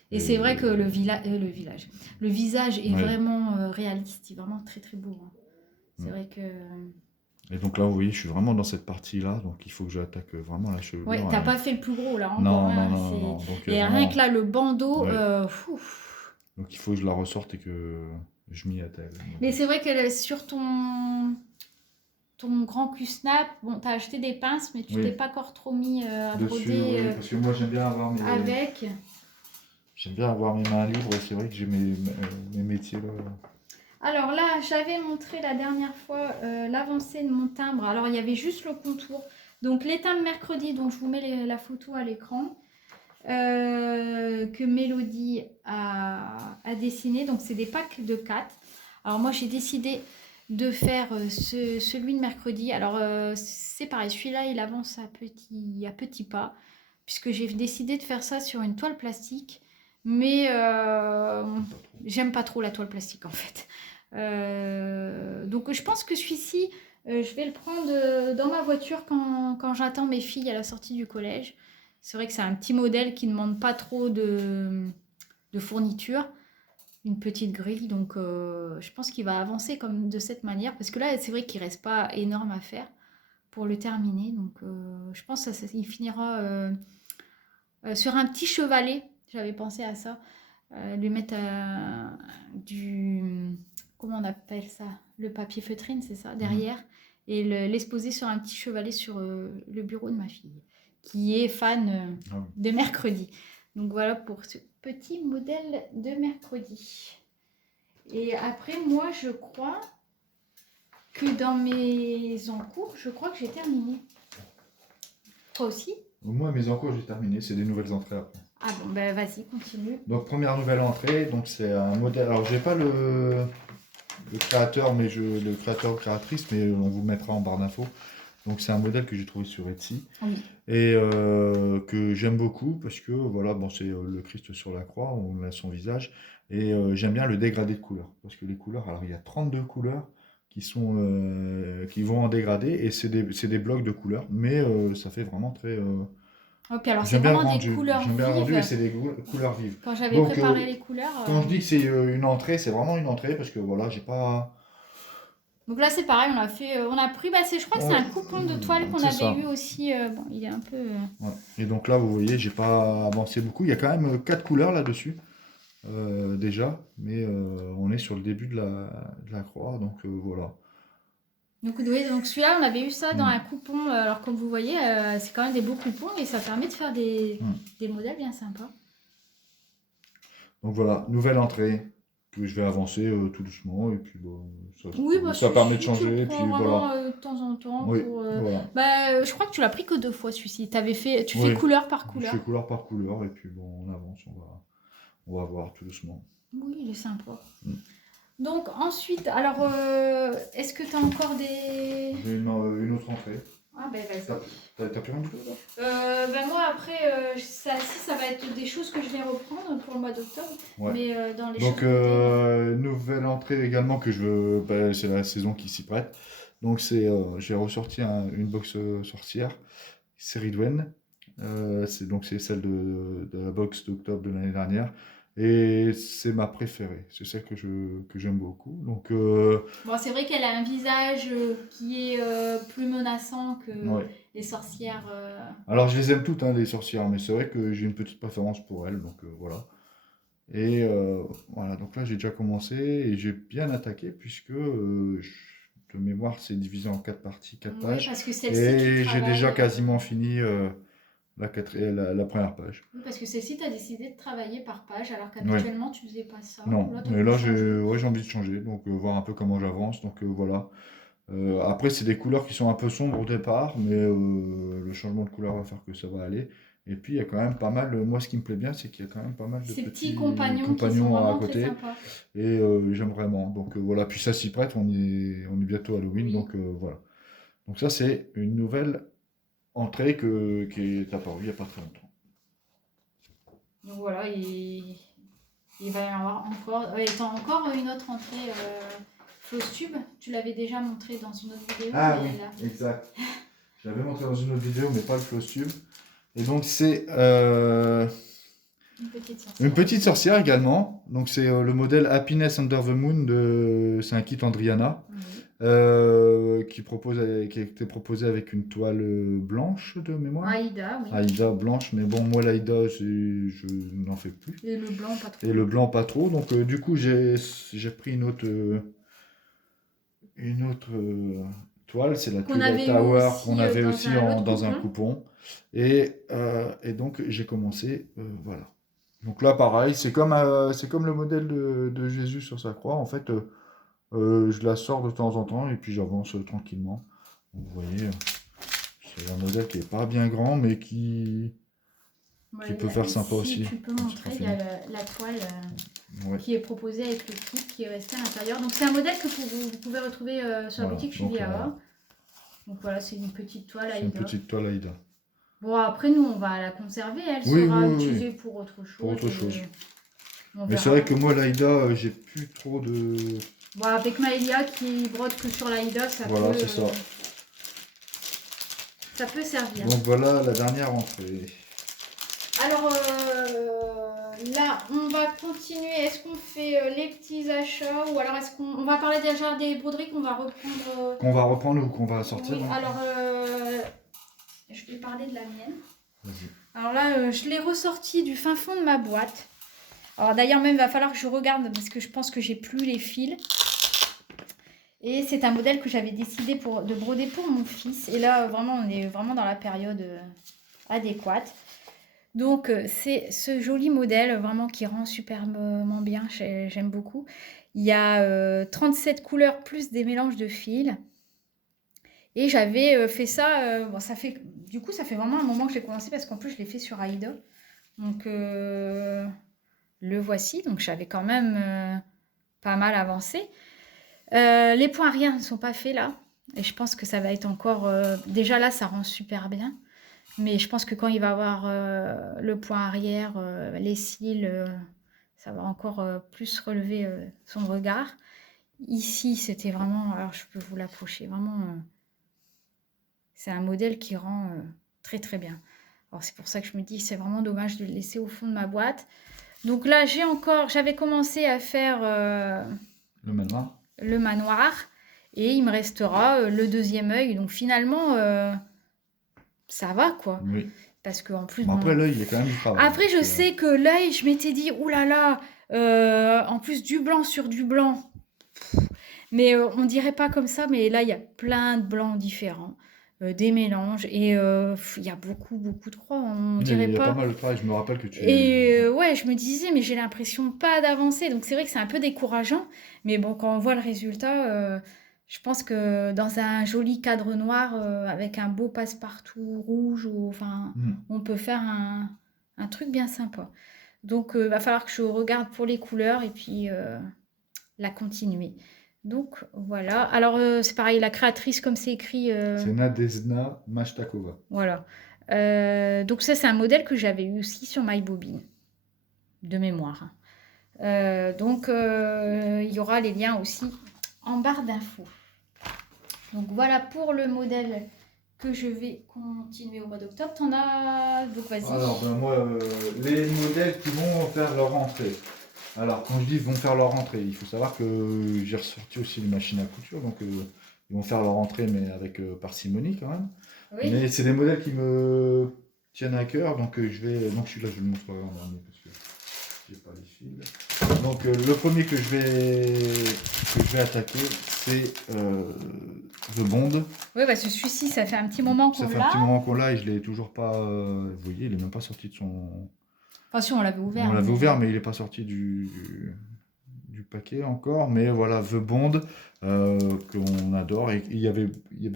Et c'est vrai que le visage est vraiment réaliste, il est vraiment très très beau. Hein. C'est vrai que... Et donc là, vous voyez, je suis vraiment dans cette partie-là, donc il faut que j'attaque vraiment la chevelure. Ouais, t'as pas fait le plus gros là encore. Non, Hein, non, non, non. Donc, et rien vraiment, que là, le bandeau. ouais. Ouf. Donc il faut que je la ressorte et que je m'y attelle. Mais c'est vrai que sur ton grand Q-snap, bon, t'as acheté des pinces, mais tu Oui. t'es pas encore trop mis à Dessus, broder oui, parce que moi j'aime bien avoir mes... avec. J'aime bien avoir mes mains libres et c'est vrai que j'ai mes métiers là. Alors là, j'avais montré la dernière fois l'avancée de mon timbre. Alors il y avait juste le contour. Donc les timbres mercredi, dont je vous mets la photo à l'écran, que Mélodie a dessiné. Donc c'est des packs de 4. Alors moi j'ai décidé de faire celui de mercredi. Alors c'est pareil, celui-là il avance à petits pas, puisque j'ai décidé de faire ça sur une toile plastique. Mais j'aime pas trop la toile plastique en fait. Donc je pense que celui-ci, je vais le prendre dans ma voiture quand j'attends mes filles à la sortie du collège. C'est vrai que c'est un petit modèle qui ne demande pas trop de fourniture. Une petite grille, donc je pense qu'il va avancer comme de cette manière. Parce que là, c'est vrai qu'il ne reste pas énorme à faire pour le terminer. Donc je pense qu'il finira sur un petit chevalet. J'avais pensé à ça. Lui mettre comment on appelle ça, le papier feutrine, c'est ça, derrière, et l'exposer sur un petit chevalet sur le bureau de ma fille, qui est fan de mercredi. Donc voilà pour ce petit modèle de mercredi. Et après, moi, je crois que dans mes encours, je crois que j'ai terminé. Toi aussi? Moi, mes encours, j'ai terminé, c'est des nouvelles entrées après. Ah bon, ben vas-y, continue. Donc première nouvelle entrée, donc c'est un modèle. Alors j'ai pas le créateur, mais le créateur ou créatrice, mais on vous mettra en barre d'infos. Donc c'est un modèle que j'ai trouvé sur Etsy et que j'aime beaucoup parce que voilà, bon, c'est le Christ sur la croix, on a son visage et j'aime bien le dégradé de couleurs parce que les couleurs, alors il y a 32 couleurs qui vont en dégradé et c'est des blocs de couleurs, mais ça fait vraiment très puis alors c'est j'aime bien le vraiment des rendu. couleurs J'aime bien le rendu et vives. c'est des couleurs vives. Quand j'avais Donc, préparé les couleurs. quand je dis que c'est une entrée, c'est vraiment une entrée parce que voilà, j'ai pas. Donc là c'est pareil, on a pris, je crois que c'est un coupon de toile qu'on avait eu aussi. Bon, il est un peu. Ouais. Et donc là, vous voyez, j'ai pas avancé beaucoup. Il y a quand même 4 couleurs là-dessus déjà, mais on est sur le début de la croix, donc voilà. Donc, oui, donc celui-là, on avait eu ça dans un coupon. Alors comme vous voyez, c'est quand même des beaux coupons et ça permet de faire des modèles bien sympas. Donc voilà, nouvelle entrée que je vais avancer tout doucement et puis bon, ça ça permet de changer et puis voilà. De temps en temps. Oui, Pour, voilà. je crois que tu l'as pris que 2 fois celui-ci. Tu fais couleur par couleur. Je fais couleur par couleur et puis bon, on avance, on va voir tout doucement. Oui, il est sympa. Donc ensuite, alors, est-ce que tu as encore des... J'ai une autre entrée. Ah ben vas-y. T'as plus rien du tout là Moi après, ça va être des choses que je vais reprendre pour le mois d'octobre. Ouais. Mais dans les donc nouvelle entrée également que je veux, c'est la saison qui s'y prête. Donc j'ai ressorti une box sorcière, série Dwen. C'est celle de la box d'octobre de l'année dernière. Et c'est ma préférée, c'est celle que j'aime beaucoup. Donc, bon, c'est vrai qu'elle a un visage qui est plus menaçant que les sorcières. Alors je les aime toutes, hein, les sorcières, mais c'est vrai que j'ai une petite préférence pour elles, donc voilà. Et voilà, donc là j'ai déjà commencé et j'ai bien attaqué puisque de mémoire c'est divisé en 4 parties, 4 pages. Parce que celle-ci, et j'ai déjà quasiment fini la première page. Oui, parce que celle-ci, tu as décidé de travailler par page, alors qu'habituellement, tu faisais pas ça. Non, mais là j'ai envie de changer, donc voir un peu comment j'avance. Donc voilà. Après, c'est des couleurs qui sont un peu sombres au départ, mais le changement de couleur va faire que ça va aller. Et puis, il y a quand même pas mal. Moi, ce qui me plaît bien, c'est qu'il y a quand même pas mal de petits compagnons qui sont à côté. Et j'aime vraiment. Donc voilà. Puis ça s'y prête, on est bientôt Halloween. Donc voilà. Donc ça, c'est une nouvelle entrée qui est apparue il n'y a pas très longtemps. Donc voilà, il va y avoir encore. Tu as encore une autre entrée. Floss tube, tu l'avais déjà montré dans une autre vidéo. Ah oui, exact. Je l'avais montré dans une autre vidéo, mais pas le floss tube. Et donc c'est une petite sorcière également. Donc c'est le modèle Happiness Under the Moon c'est un kit Andriana. qui a été proposé avec une toile blanche de mémoire. Aïda, oui. Aïda blanche, mais bon, moi l'Aïda, je n'en fais plus. Et le blanc, pas trop. Et le blanc, pas trop. Donc, du coup, j'ai pris une autre toile, c'est la Qu'on Twilight avait eu Tower aussi, qu'on avait dans aussi un autre dans un coupon. Et donc, j'ai commencé, voilà. Donc là, pareil, c'est comme le modèle de Jésus sur sa croix. En fait, je la sors de temps en temps et puis j'avance tranquillement. Vous voyez, c'est un modèle qui est pas bien grand, mais qui Ouais, peut faire sympa ici, aussi. tu peux quand montrer, c'est il y a fini. la toile Ouais. qui est proposée avec le kit qui est resté à l'intérieur. Donc c'est un modèle que vous pouvez retrouver sur la Voilà. boutique Donc, Julia. Donc voilà, c'est une petite toile c'est une Aïda. petite toile Aïda. Bon, après, nous, on va la conserver. Elle Oui, sera oui, oui, utilisée oui. pour autre chose. Pour autre chose. On Mais verra. c'est vrai que moi, l'Aïda, j'ai plus trop de. Bon, avec Maëlia qui brode que sur l'Aïda, ça Voilà, peut... c'est ça. Ça peut servir. Donc voilà la dernière entrée. Alors là, on va continuer. Est-ce qu'on fait les petits achats ou alors est-ce qu'on va parler déjà des broderies qu'on va reprendre Qu'on va reprendre ou qu'on va sortir. Oui, hein. alors je vais parler de la mienne. Vas-y. Alors là, je l'ai ressorti du fin fond de ma boîte. Alors d'ailleurs, même, il va falloir que je regarde parce que je pense que j'ai plus les fils. Et c'est un modèle que j'avais décidé de broder pour mon fils. Et là, vraiment, on est vraiment dans la période adéquate. Donc, c'est ce joli modèle vraiment qui rend superbement bien. J'aime beaucoup. Il y a 37 couleurs plus des mélanges de fils. Et j'avais fait ça, bon, du coup, ça fait vraiment un moment que j'ai commencé parce qu'en plus, je l'ai fait sur Aïda. Donc, le voici. Donc, j'avais quand même pas mal avancé. Les points arrière ne sont pas faits là. Et je pense que ça va être encore... déjà là, ça rend super bien. Mais je pense que quand il va avoir le point arrière, les cils, ça va encore plus relever son regard. Ici, c'était vraiment... Alors, je peux vous l'approcher. Vraiment, c'est un modèle qui rend très, très bien. Alors, c'est pour ça que je me dis, c'est vraiment dommage de le laisser au fond de ma boîte. Donc là, j'avais commencé à faire... Le manoir. Le manoir. Et il me restera le deuxième œil. Donc finalement, ça va quoi. Oui. Parce qu'en plus. Bon, après, l'œil, il y a quand même du travail. Après, je sais que l'œil, je m'étais dit, oulala, en plus du blanc sur du blanc. Mais on dirait pas comme ça, mais là, il y a plein de blancs différents. Des mélanges. Et il y a beaucoup, beaucoup de croix. On dirait il y a pas. pas mal de travail, je me rappelle que tu. Et ouais, je me disais, mais j'ai l'impression pas d'avancer. Donc c'est vrai que c'est un peu décourageant. Mais bon, quand on voit le résultat, je pense que dans un joli cadre noir, avec un beau passe-partout rouge, enfin, on peut faire un truc bien sympa. Donc va falloir que je regarde pour les couleurs et puis la continuer. Donc voilà. Alors c'est pareil, la créatrice, comme c'est écrit. C'est Nadezhda Mashtakova. Voilà. Donc ça, c'est un modèle que j'avais eu aussi sur MyBobine, de mémoire. Donc il y aura les liens aussi en barre d'infos. Donc voilà pour le modèle que je vais continuer au mois d'octobre. T'en as... Donc vas-y. Alors ben moi, les modèles qui vont faire leur entrée. Alors quand je dis vont faire leur entrée, il faut savoir que j'ai ressorti aussi les machines à couture, donc ils vont faire leur entrée mais avec parcimonie quand même. Oui. Mais c'est des modèles qui me tiennent à cœur, donc je vais. Donc celui-là je le montrerai en dernier parce que j'ai pas les fils. Donc le premier que je vais attaquer, c'est The Bond. Oui, parce que celui-ci, ça fait un petit moment qu'on l'a. Ça fait un petit moment qu'on l'a et je l'ai toujours pas. Vous voyez, il est même pas sorti de son. Enfin si, on l'avait ouvert. On l'avait ouvert, mais il n'est pas sorti du paquet encore. Mais voilà, The Bond, qu'on adore. Et il y avait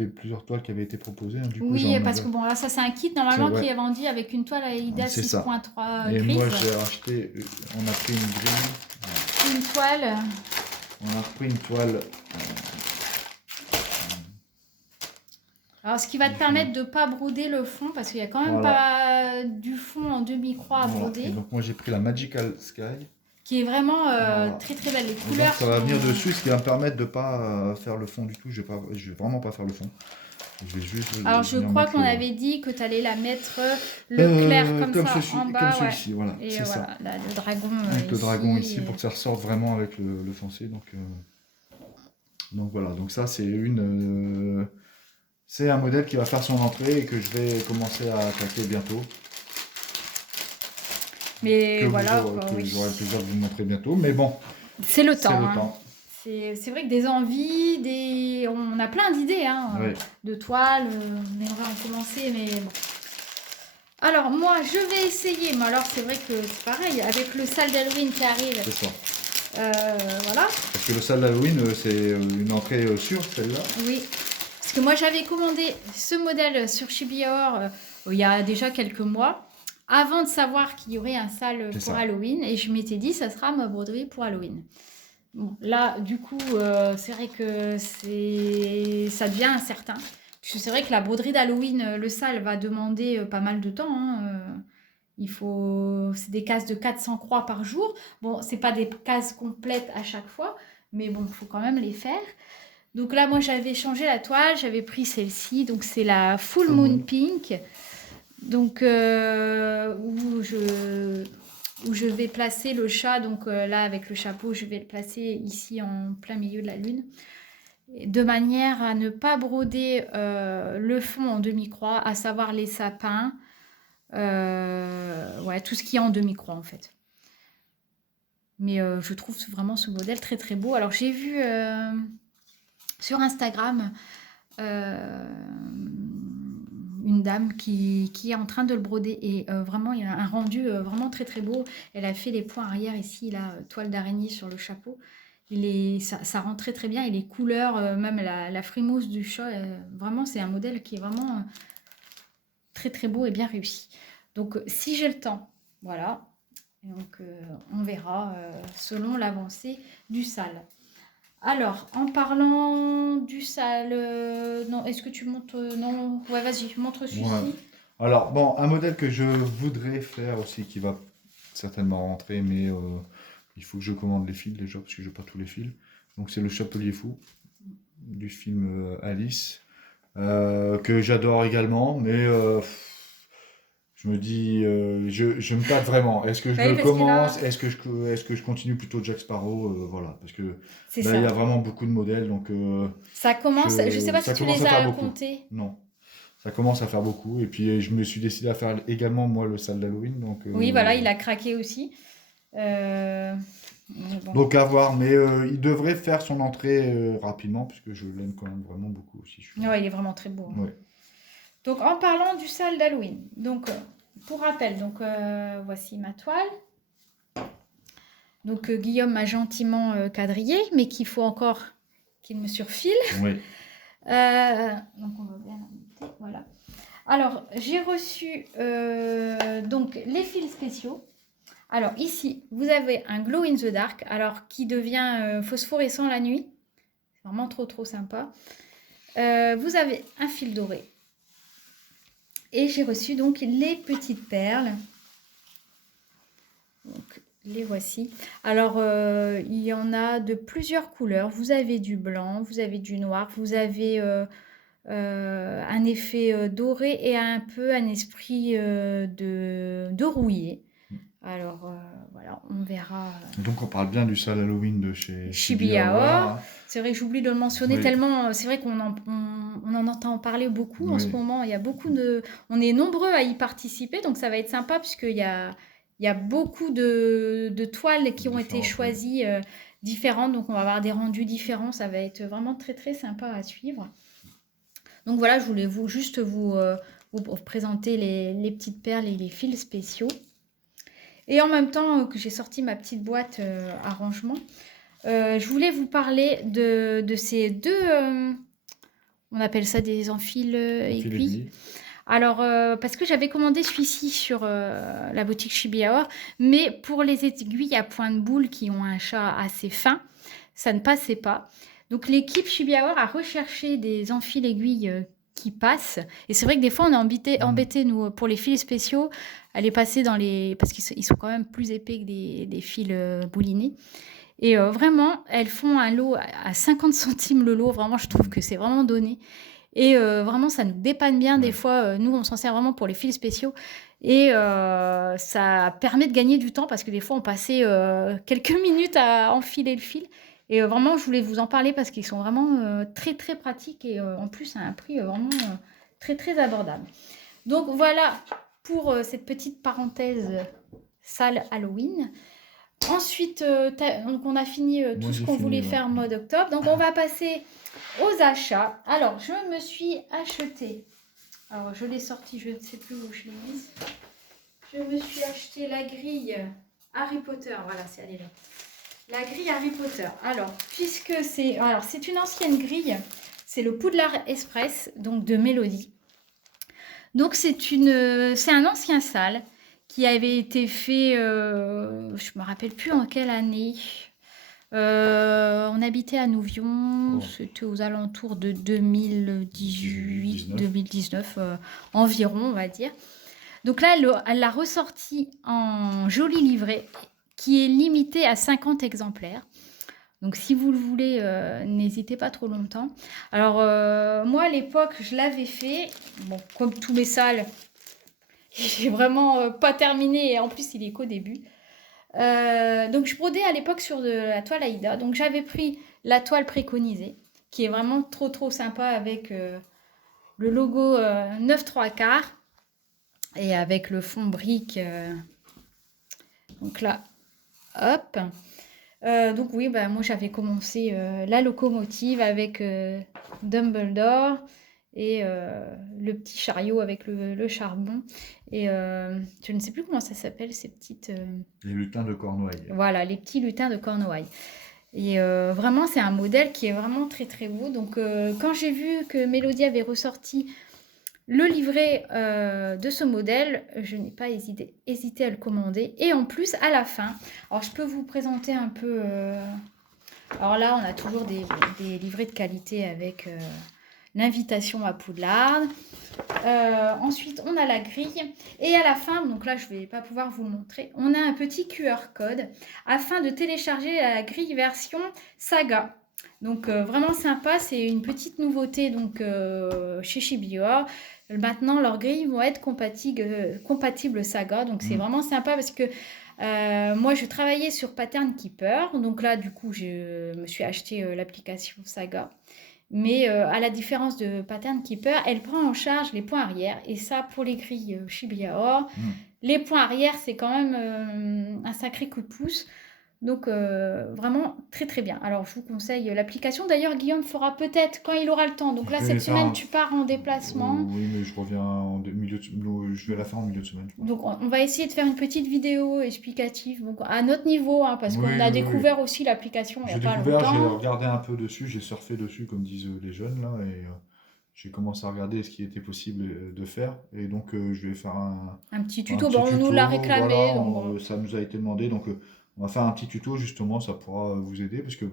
plusieurs toiles qui avaient été proposées. Hein, du coup, oui, parce que bon, là, ça c'est un kit normalement ouais. qui est vendu avec une toile Aïda 6.3 Et grise. moi, j'ai acheté, on a pris une grille. Une toile. On a pris une toile. Alors, ce qui va te permettre de ne pas broder le fond, parce qu'il n'y a quand même pas du fond en demi-croix à broder. Et donc, moi, j'ai pris la Magical Sky. Qui est vraiment très très belle. Les couleurs. Donc, ça va venir dessus, ce qui va me permettre de ne pas faire le fond du tout. Je vais vraiment pas faire le fond. Je vais juste. Alors, je crois qu'on avait dit que tu allais la mettre le clair comme ça en bas. Comme celui-ci, voilà. Et voilà, là, le dragon. Avec le dragon ici et... pour que ça ressorte vraiment avec le foncé. Donc Donc voilà, donc ça c'est un modèle qui va faire son entrée et que je vais commencer à attaquer bientôt, Mais voilà, quoi, que oui. j'aurai le plaisir de vous montrer bientôt. Mais bon, C'est le c'est temps, le hein. temps. C'est vrai que des envies, on a plein d'idées hein, Oui, de toiles, on aimerait en commencer, mais bon. Alors moi, je vais essayer, mais alors c'est vrai que c'est pareil, avec le sale d'Halloween qui arrive, c'est ça. voilà, Parce que le salle d'Halloween, c'est une entrée sûre, celle-là. oui. Parce que moi, j'avais commandé ce modèle sur Chibior il y a déjà quelques mois, avant de savoir qu'il y aurait un sale C'est pour ça. Halloween, et je m'étais dit, ça sera ma broderie pour Halloween. Bon, là, du coup, c'est vrai que ça devient incertain. Parce que c'est vrai que la broderie d'Halloween, le sale va demander pas mal de temps, hein. C'est des cases de 400 croix par jour. Bon, c'est pas des cases complètes à chaque fois, mais bon, il faut quand même les faire. Donc là, moi, j'avais changé la toile, j'avais pris celle-ci. Donc c'est la Full Full Moon Moon. Pink. Donc où je vais placer le chat. Donc là, avec le chapeau, je vais le placer ici en plein milieu de la lune. De manière à ne pas broder le fond en demi-croix, à savoir les sapins, ouais, tout ce qui est en demi-croix en fait. Mais je trouve vraiment ce modèle très très beau. Alors j'ai vu sur Instagram une dame qui est en train de le broder et vraiment il y a un rendu vraiment très très beau. Elle a fait les points arrière ici, là, toile d'araignée sur le chapeau. Ça rend très très bien et les couleurs, même la frimousse du chat, vraiment c'est un modèle qui est vraiment très très beau et bien réussi. Donc si j'ai le temps, voilà. Et donc on verra selon l'avancée du sale. Alors, en parlant du sale, non, est-ce que tu montres, non, ouais, vas-y, montre Ouais. celui-ci. Alors, bon, un modèle que je voudrais faire aussi, qui va certainement rentrer, mais il faut que je commande les fils déjà, parce que je n'ai pas tous les fils. Donc, c'est le Chapelier Fou du film Alice, que j'adore également, mais je me dis, je me tâte vraiment. Est-ce que je Bah oui, le parce que là, commence? Est-ce que je continue plutôt Jack Sparrow? Voilà, parce que c'est là, il y ça. a vraiment beaucoup de modèles, donc Ça commence, je sais pas si ça tu commence les à faire as beaucoup. comptés. Non. Ça commence à faire beaucoup. Et puis, je me suis décidé à faire également, moi, le salle d'Halloween. Oui, voilà, il a craqué aussi. Euh, mais bon. Donc, à voir. Mais il devrait faire son entrée rapidement, puisque je l'aime quand même vraiment beaucoup aussi. Ouais, il est vraiment très beau, hein. Ouais. Donc, en parlant du sale d'Halloween, donc, pour rappel, donc, voici ma toile. Donc, Guillaume m'a gentiment quadrillé, mais qu'il faut encore qu'il me surfile. Oui. Donc on va bien la monter, voilà. Alors j'ai reçu donc les fils spéciaux. Alors ici vous avez un glow in the dark, alors qui devient phosphorescent la nuit. C'est vraiment trop trop sympa. Vous avez un fil doré. Et j'ai reçu donc les petites perles. Donc les voici. Alors il y en a de plusieurs couleurs. Vous avez du blanc, vous avez du noir, vous avez un effet doré et un peu un esprit de rouillé. Alors voilà, on verra. Donc, on parle bien du salle Halloween de chez Shibuya. Shibuya. C'est vrai que j'oublie de le mentionner Oui. tellement. C'est vrai on en entend parler beaucoup en ce Oui. moment. Il y a beaucoup de. On est nombreux à y participer, donc ça va être sympa il y a beaucoup de toiles qui ont été Différentes, oui. choisies différentes. Donc on va avoir des rendus différents. Ça va être vraiment très très sympa à suivre. Donc voilà, je voulais juste vous présenter les petites perles et les fils spéciaux. Et en même temps que j'ai sorti ma petite boîte à rangement, je voulais vous parler de ces deux, on appelle ça des enfiles aiguilles. Alors, parce que j'avais commandé celui-ci sur la boutique Shibuya, mais pour les aiguilles à point de boule qui ont un chat assez fin, ça ne passait pas. Donc l'équipe Shibuya a recherché des enfiles aiguilles qui passent. Et c'est vrai que des fois, on est embêtés, nous, pour les fils spéciaux, à les passer dans les... Parce qu'ils sont quand même plus épais que des fils boulinés. Et vraiment, elles font un lot à 50 centimes le lot. Vraiment, je trouve que c'est vraiment donné. Et vraiment, ça nous dépanne bien. Des fois, nous, on s'en sert vraiment pour les fils spéciaux. Et ça permet de gagner du temps parce que des fois, on passait quelques minutes à enfiler le fil. Et vraiment, je voulais vous en parler parce qu'ils sont vraiment très très pratiques et en plus à un prix vraiment très très abordable. Donc voilà pour cette petite parenthèse salle Halloween. Ensuite, donc on a fini tout Moi, ce j'ai qu'on fini, voulait ouais. faire mode octobre. Donc on va passer aux achats. Alors, je me suis acheté, alors je l'ai sorti, je ne sais plus où je l'ai mise. Je me suis acheté la grille Harry Potter. Voilà, c'est elle est là. La grille Harry Potter. Alors, puisque c'est une ancienne grille, c'est le Poudlard Express, donc de Mélodie. Donc c'est un ancien salle qui avait été fait, je me rappelle plus en quelle année. On habitait à Nouvion, c'était aux alentours de 2018-2019 environ, on va dire. Donc là, elle l'a ressorti en joli livret qui est limité à 50 exemplaires. Donc si vous le voulez, n'hésitez pas trop longtemps. Alors moi à l'époque, je l'avais fait. Bon, comme tous mes salles, j'ai vraiment pas terminé et en plus il est qu'au début. Donc je brodais à l'époque sur de la toile Aïda. Donc j'avais pris la toile préconisée, qui est vraiment trop trop sympa avec le logo 9 3 quarts et avec le fond brique. Donc là, hop. Donc oui, bah, moi j'avais commencé la locomotive avec Dumbledore et le petit chariot avec le charbon. Et je ne sais plus comment ça s'appelle, ces petites... Les lutins de Cornouailles. Voilà, les petits lutins de Cornouailles. Et vraiment, c'est un modèle qui est vraiment très très beau. Donc quand j'ai vu que Mélodie avait ressorti le livret de ce modèle, je n'ai pas hésité à le commander. Et en plus, à la fin, alors je peux vous présenter un peu... alors là, on a toujours des livrets de qualité avec l'invitation à Poudlard. Ensuite, on a la grille. Et à la fin, donc là, je ne vais pas pouvoir vous le montrer, on a un petit QR code afin de télécharger la grille version Saga. Donc vraiment sympa, c'est une petite nouveauté donc, chez Shibior. Maintenant, leurs grilles vont être compatibles Saga. Donc c'est vraiment sympa parce que moi, je travaillais sur Pattern Keeper. Donc là, du coup, je me suis acheté l'application Saga. Mais à la différence de Pattern Keeper, elle prend en charge les points arrière. Et ça, pour les grilles Shibuya, les points arrière, c'est quand même un sacré coup de pouce. Donc vraiment très très bien. Alors je vous conseille l'application. D'ailleurs, Guillaume fera peut-être quand il aura le temps. Donc là, cette semaine, tu pars en déplacement. Oui, mais je reviens en milieu je vais la faire en milieu de semaine. Donc on va essayer de faire une petite vidéo explicative donc, à notre niveau, hein, parce qu'on a découvert aussi l'application il n'y a pas longtemps. J'ai regardé un peu dessus, j'ai surfé dessus, comme disent les jeunes, là, et j'ai commencé à regarder ce qui était possible de faire. Et donc, je vais faire un petit tuto. Bon, on nous l'a réclamé. Voilà, donc bon. Ça nous a été demandé, donc on va faire un petit tuto, justement, ça pourra vous aider, parce que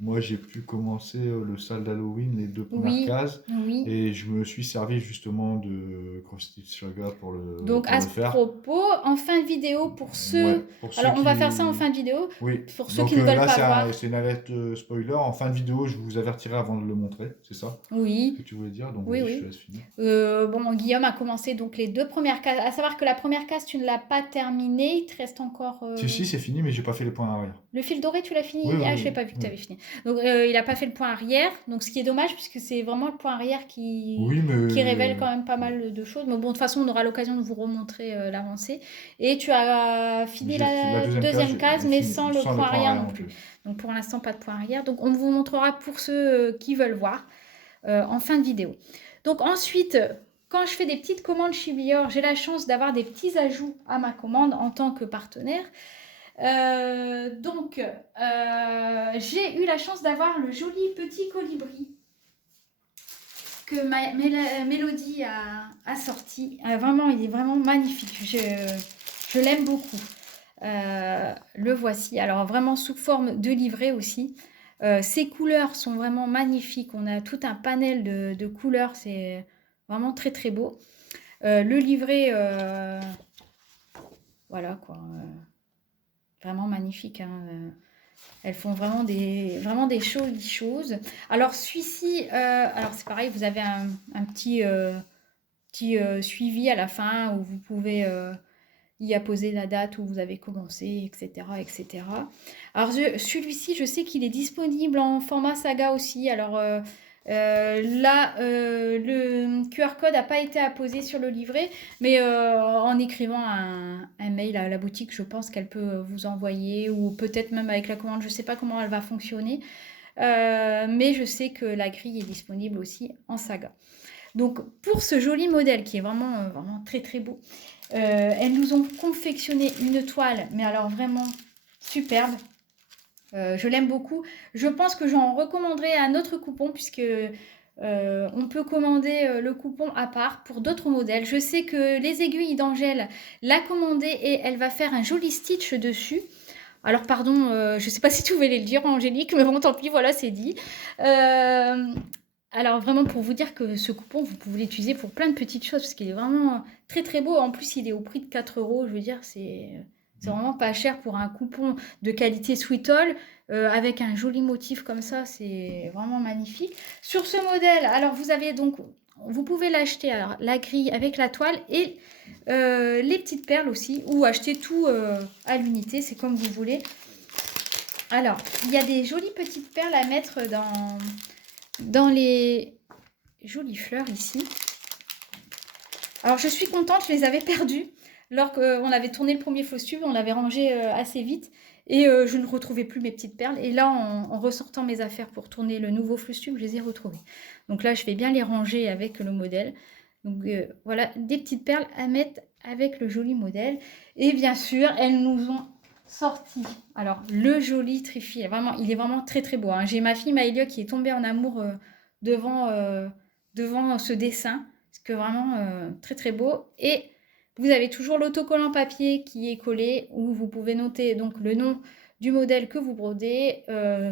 moi, j'ai pu commencer le salle d'Halloween, les 2 premières cases, et je me suis servi justement de Cross-Stitch Saga pour le Donc pour à le ce faire. propos, en fin de vidéo, pour ceux... Ouais, alors on va faire ça en fin de vidéo, oui. pour ceux qui ne veulent pas voir. C'est une alerte spoiler. En fin de vidéo, je vous avertirai avant de le montrer, c'est ça? Oui. Ce que tu voulais dire, donc oui, je te laisse finir. Bon, Guillaume a commencé donc les 2 premières cases. À savoir que la première case, tu ne l'as pas terminée. Il te reste encore. Si, c'est fini, mais j'ai pas fait les points arrière. Le fil doré, tu l'as fini? Oui, je n'ai pas vu que tu avais fini. Donc, il n'a pas fait le point arrière. Donc, ce qui est dommage, puisque c'est vraiment le point arrière qui révèle quand même pas mal de choses. Mais bon, de toute façon, on aura l'occasion de vous remontrer l'avancée. Et tu as fini la deuxième case, mais sans le point arrière non plus. Donc, pour l'instant, pas de point arrière. Donc, on vous montrera pour ceux qui veulent voir en fin de vidéo. Donc, ensuite, quand je fais des petites commandes chez Bior, j'ai la chance d'avoir des petits ajouts à ma commande en tant que partenaire. Donc, j'ai eu la chance d'avoir le joli petit colibri que Mélodie a sorti. Vraiment, il est vraiment magnifique. Je l'aime beaucoup. Le voici. Alors, vraiment sous forme de livret aussi. Ces couleurs sont vraiment magnifiques. On a tout un panel de couleurs. C'est vraiment très, très beau. Le livret, voilà quoi. Vraiment magnifique. Hein. Elles font vraiment des jolies choses. Alors, celui-ci, alors c'est pareil, vous avez un petit suivi à la fin où vous pouvez y apposer la date où vous avez commencé, etc. etc. Alors celui-ci, je sais qu'il est disponible en format saga aussi. Alors là, le QR code n'a pas été apposé sur le livret, mais en écrivant un mail à la boutique, je pense qu'elle peut vous envoyer, ou peut-être même avec la commande, je ne sais pas comment elle va fonctionner. Mais je sais que la grille est disponible aussi en saga. Donc pour ce joli modèle qui est vraiment, vraiment très très beau, elles nous ont confectionné une toile, mais alors vraiment superbe. Je l'aime beaucoup. Je pense que j'en recommanderai un autre coupon puisque on peut commander le coupon à part pour d'autres modèles. Je sais que les aiguilles d'Angèle l'a commandé et elle va faire un joli stitch dessus. Alors pardon, je ne sais pas si tu voulais le dire Angélique, mais bon tant pis, voilà c'est dit. Alors vraiment pour vous dire que ce coupon, vous pouvez l'utiliser pour plein de petites choses parce qu'il est vraiment très très beau. En plus il est au prix de 4 euros, je veux dire c'est vraiment pas cher pour un coupon de qualité Sweet All avec un joli motif comme ça, c'est vraiment magnifique. Sur ce modèle, alors vous avez donc, vous pouvez l'acheter, alors la grille avec la toile et les petites perles aussi, ou acheter tout à l'unité, c'est comme vous voulez. Alors, il y a des jolies petites perles à mettre dans les jolies fleurs ici. Alors, je suis contente, je les avais perdues. Lors qu'on avait tourné le premier fausse tube, on l'avait rangé assez vite. Et je ne retrouvais plus mes petites perles. Et là, en ressortant mes affaires pour tourner le nouveau fausse tube, je les ai retrouvées. Donc là, je vais bien les ranger avec le modèle. Donc voilà, des petites perles à mettre avec le joli modèle. Et bien sûr, elles nous ont sorti. Alors, le joli trifil, vraiment, il est vraiment très très beau. Hein. J'ai ma fille Maëlia qui est tombée en amour devant ce dessin. Parce que vraiment, très très beau. Et vous avez toujours l'autocollant papier qui est collé où vous pouvez noter donc le nom du modèle que vous brodez,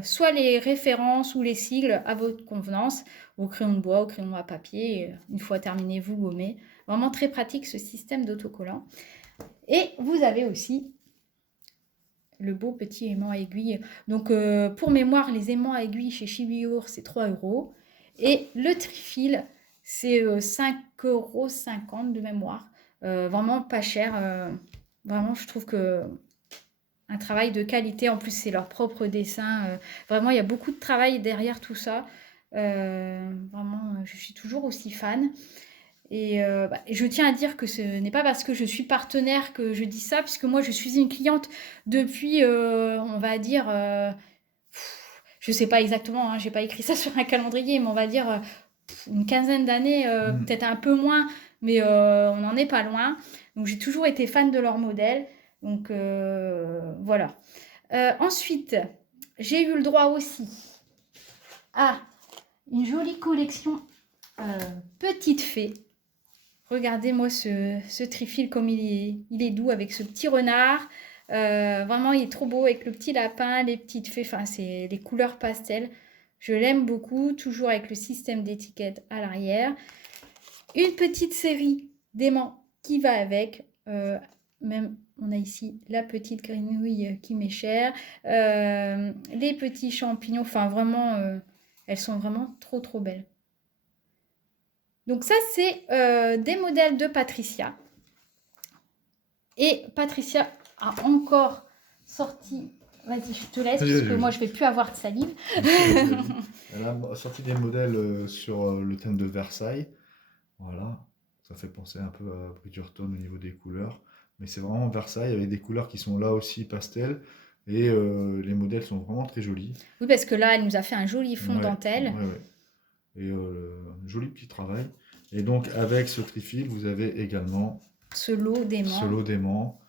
soit les références ou les sigles à votre convenance, au crayon de bois, au crayon à papier. Une fois terminé, vous gommez. Vraiment très pratique ce système d'autocollant. Et vous avez aussi le beau petit aimant à aiguille. Donc pour mémoire, les aimants à aiguille chez Chibiur, c'est 3 euros. Et le trifil, c'est 5,50 € de mémoire. Vraiment pas cher. Vraiment, je trouve que un travail de qualité. En plus, c'est leur propre dessin. Vraiment, il y a beaucoup de travail derrière tout ça. Vraiment, je suis toujours aussi fan. Et je tiens à dire que ce n'est pas parce que je suis partenaire que je dis ça, puisque moi, je suis une cliente depuis, on va dire, je ne sais pas exactement, hein, je n'ai pas écrit ça sur un calendrier, mais on va dire une quinzaine d'années, peut-être un peu moins, mais on n'en est pas loin. Donc, j'ai toujours été fan de leur modèle. Donc, voilà. Ensuite, j'ai eu le droit aussi à une jolie collection Petite Fée. Regardez-moi ce trifil comme il est doux avec ce petit renard. Vraiment, il est trop beau avec le petit lapin, les petites fées. Enfin, c'est les couleurs pastel. Je l'aime beaucoup, toujours avec le système d'étiquette à l'arrière. Une petite série d'aimants qui va avec. Même, on a ici la petite grenouille qui m'est chère. Les petits champignons. Enfin, vraiment, elles sont vraiment trop, trop belles. Donc ça, c'est des modèles de Patricia. Et Patricia a encore sorti... Vas-y, je te laisse, parce que moi, je ne vais plus avoir de salive. Elle a sorti des modèles sur le thème de Versailles. Voilà, ça fait penser un peu à Bridgerton au niveau des couleurs. Mais c'est vraiment Versailles, avec des couleurs qui sont là aussi pastel. Et les modèles sont vraiment très jolis. Oui, parce que là, elle nous a fait un joli fond de dentelle. Ouais. Et un joli petit travail. Et donc, avec ce trifil, vous avez également ce lot d'aimants.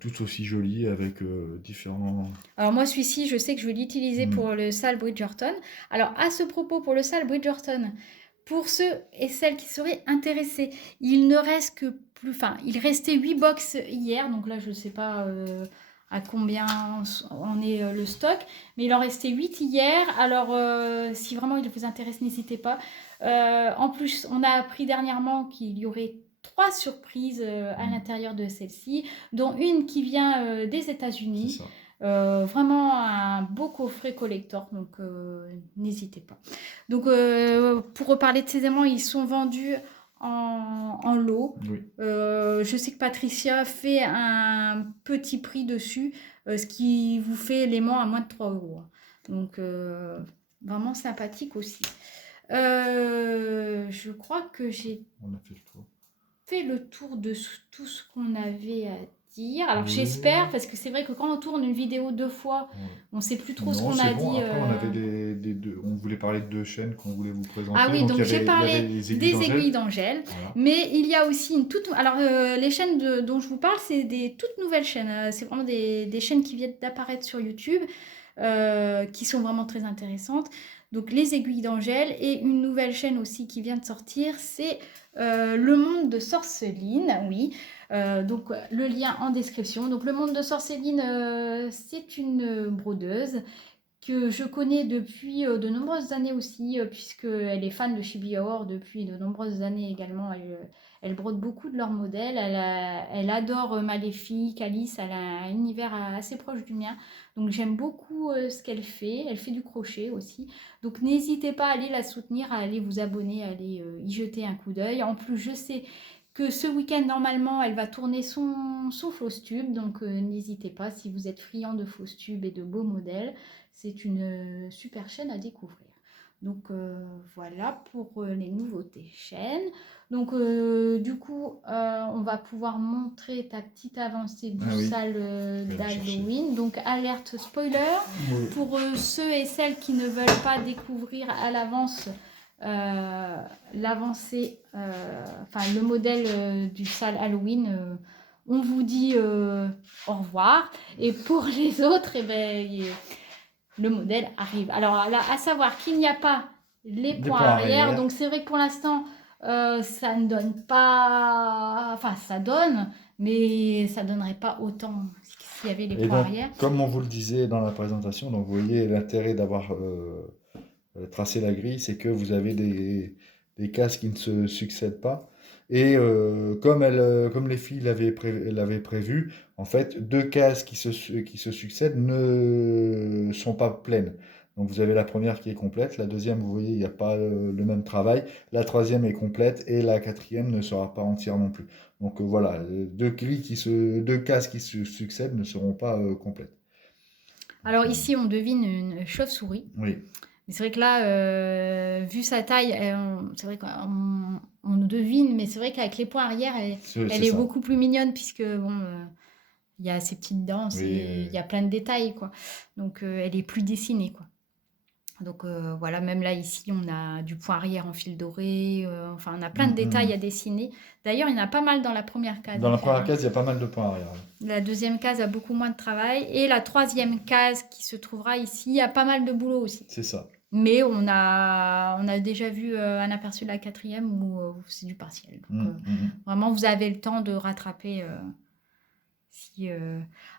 Tout aussi joli avec différents... Alors moi, celui-ci, je sais que je vais l'utiliser pour le sale Bridgerton. Alors, à ce propos, pour le sale Bridgerton, pour ceux et celles qui seraient intéressés, il ne reste que plus... Enfin, il restait 8 box hier, donc là, je ne sais pas à combien en est le stock, mais il en restait 8 hier. Alors, si vraiment il vous intéresse, n'hésitez pas. En plus, on a appris dernièrement qu'il y aurait 3 surprises à l'intérieur de celle-ci, dont une qui vient des États-Unis. Vraiment un beau coffret collector, donc n'hésitez pas. Donc pour reparler de ces aimants, ils sont vendus en lot. Oui. Je sais que Patricia fait un petit prix dessus, ce qui vous fait l'aimant à moins de 3 euros. Donc, vraiment sympathique aussi. Je crois que j'ai On a fait le tour. fait le tour de tout ce qu'on avait à dire. Alors Oui. j'espère, parce que c'est vrai que quand on tourne une vidéo 2 fois, Ouais. on ne sait plus trop ce Non, qu'on c'est a bon. dit. Après, on avait on voulait parler de 2 chaînes qu'on voulait vous présenter. Ah oui, donc j'ai il y parlé avait les des d'Angèle. aiguilles d'Angèle, Voilà. mais il y a aussi une toute... Alors les chaînes dont je vous parle, c'est des toutes nouvelles chaînes. C'est vraiment des chaînes qui viennent d'apparaître sur YouTube, qui sont vraiment très intéressantes. Donc les aiguilles d'Angèle, et une nouvelle chaîne aussi qui vient de sortir, c'est Le Monde de Sorceline, oui. Donc le lien en description. Donc Le Monde de Sorceline, c'est une brodeuse que je connais depuis de nombreuses années aussi, puisqu'elle est fan de Chibi Aor depuis de nombreuses années également. Elle brode beaucoup de leurs modèles. Elle adore Maléfique, Alice. Elle a un univers assez proche du mien. Donc j'aime beaucoup ce qu'elle fait. Elle fait du crochet aussi. Donc n'hésitez pas à aller la soutenir, à aller vous abonner, à aller y jeter un coup d'œil. En plus, je sais que ce week-end, normalement, elle va tourner son fausse tube. Donc n'hésitez pas, si vous êtes friand de fausses tubes et de beaux modèles, c'est une super chaîne à découvrir. Donc voilà pour les nouveautés chaînes. Donc du coup, on va pouvoir montrer ta petite avancée du salle d'Halloween. Donc alerte spoiler. Oui. Pour ceux et celles qui ne veulent pas découvrir à l'avance l'avancée, enfin le modèle du salle Halloween, on vous dit au revoir. Et pour les autres, eh ben, le modèle arrive. Alors là, à savoir qu'il n'y a pas les points arrière. Donc c'est vrai que pour l'instant, ça ne donne pas... Enfin, ça donne, mais ça ne donnerait pas autant s'il y avait les points arrière. Comme on vous le disait dans la présentation, donc vous voyez l'intérêt d'avoir tracé la grille, c'est que vous avez des cases qui ne se succèdent pas. Et comme les filles l'avaient prévu, en fait, 2 cases qui se succèdent ne sont pas pleines. Donc vous avez la première qui est complète, la deuxième, vous voyez, il n'y a pas le même travail, la troisième est complète et la quatrième ne sera pas entière non plus. Donc voilà, 2 cases qui se succèdent ne seront pas complètes. Alors ici, on devine une chauve-souris. Oui. Mais c'est vrai que là, vu sa taille, c'est vrai qu'on devine, mais c'est vrai qu'avec les points arrière, elle est beaucoup plus mignonne, puisque bon, il y a ses petites dents, il y a plein de détails, quoi. Donc elle est plus dessinée, quoi. Donc voilà, même là, ici, on a du point arrière en fil doré, enfin, on a plein de détails à dessiner. D'ailleurs, il y en a pas mal dans la première case. Dans la première case, il y a pas mal de points arrière. La deuxième case a beaucoup moins de travail. Et la troisième case qui se trouvera ici, il y a pas mal de boulot aussi. C'est ça. Mais on a déjà vu un aperçu de la quatrième où c'est du partiel. Donc, vraiment, vous avez le temps de rattraper.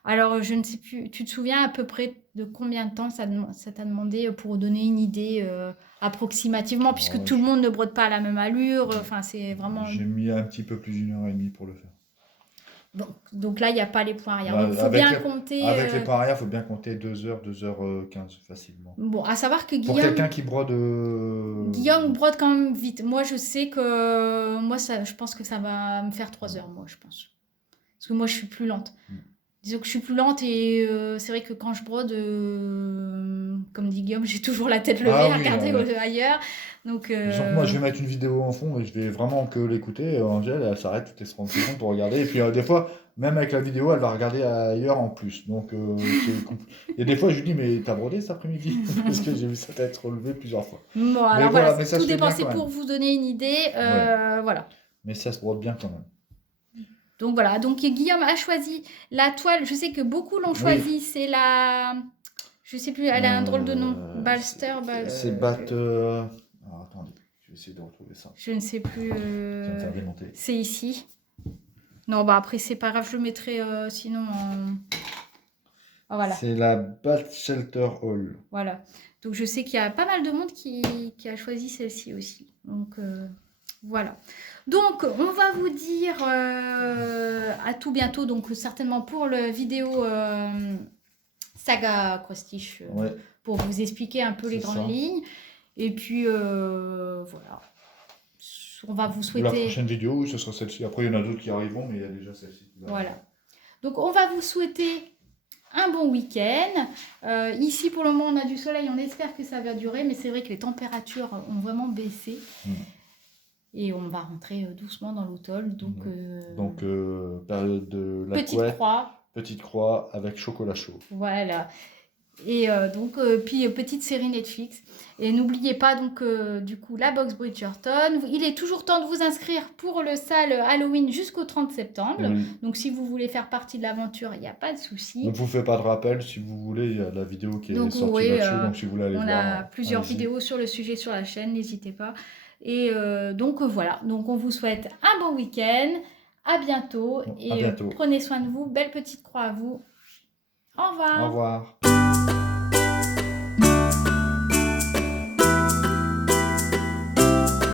Alors, je ne sais plus, tu te souviens à peu près de combien de temps ça t'a demandé pour donner une idée approximativement, puisque tout le monde ne brode pas à la même allure. Enfin, c'est vraiment... J'ai mis un petit peu plus d'1h30 pour le faire. Donc là, il n'y a pas les points arrière. Donc, il faut bien compter... Avec les points arrière, il faut bien compter 2h, 2h15 facilement. Bon, à savoir que Guillaume... Pour quelqu'un qui brode... Guillaume brode quand même vite. Moi, je sais que... Moi, je pense que ça va me faire 3 heures, moi, je pense. Parce que moi, je suis plus lente. Disons que je suis plus lente et c'est vrai que quand je brode, comme dit Guillaume, j'ai toujours la tête levée à regarder ailleurs. Donc, moi, je vais mettre une vidéo en fond et je vais vraiment que l'écouter. Angèle, elle s'arrête toutes les 30 secondes pour regarder. Et puis des fois, même avec la vidéo, elle va regarder ailleurs en plus. Donc, et des fois, je lui dis, mais t'as brodé cet après-midi? Parce que j'ai vu sa tête relevée plusieurs fois. Bon, alors voilà, tout dépend. C'est pour vous donner une idée. Voilà. Mais ça se brode bien quand même. Donc voilà, donc Guillaume a choisi la toile, je sais que beaucoup l'ont choisi, c'est la... Je sais plus, elle a un drôle de nom, Balster... C'est Alors attendez, je vais essayer de retrouver ça. Je ne sais plus... C'est ici. Non, bah après c'est pas grave, je le mettrai sinon en... Oh, voilà. C'est la Bat Shelter Hall. Voilà, donc je sais qu'il y a pas mal de monde qui a choisi celle-ci aussi, donc... Voilà. Donc, on va vous dire à tout bientôt. Donc, certainement pour la vidéo Saga Acrostiche, pour vous expliquer un peu les grandes lignes. Et puis, voilà. on va vous La souhaiter... prochaine vidéo, ce sera celle-ci. Après, il y en a d'autres qui arriveront, mais il y a déjà celle-ci. Voilà. Donc, on va vous souhaiter un bon week-end. Ici, pour le moment, on a du soleil. On espère que ça va durer. Mais c'est vrai que les températures ont vraiment baissé. Et on va rentrer doucement dans l'automne. Donc, période de la couette, petite croix avec chocolat chaud. Voilà. Et puis petite série Netflix. Et n'oubliez pas donc du coup la box Bridgerton. Il est toujours temps de vous inscrire pour le salle Halloween jusqu'au 30 septembre. Donc si vous voulez faire partie de l'aventure, il n'y a pas de souci. On ne vous fait pas de rappel si vous voulez. Il y a la vidéo qui est sortie là-dessus. Donc si vous voulez aller voir. On a plusieurs vidéos sur le sujet sur la chaîne. N'hésitez pas. Et donc voilà. Donc on vous souhaite un bon week-end. À bientôt. Prenez soin de vous. Belle petite croix à vous. Au revoir. Au revoir.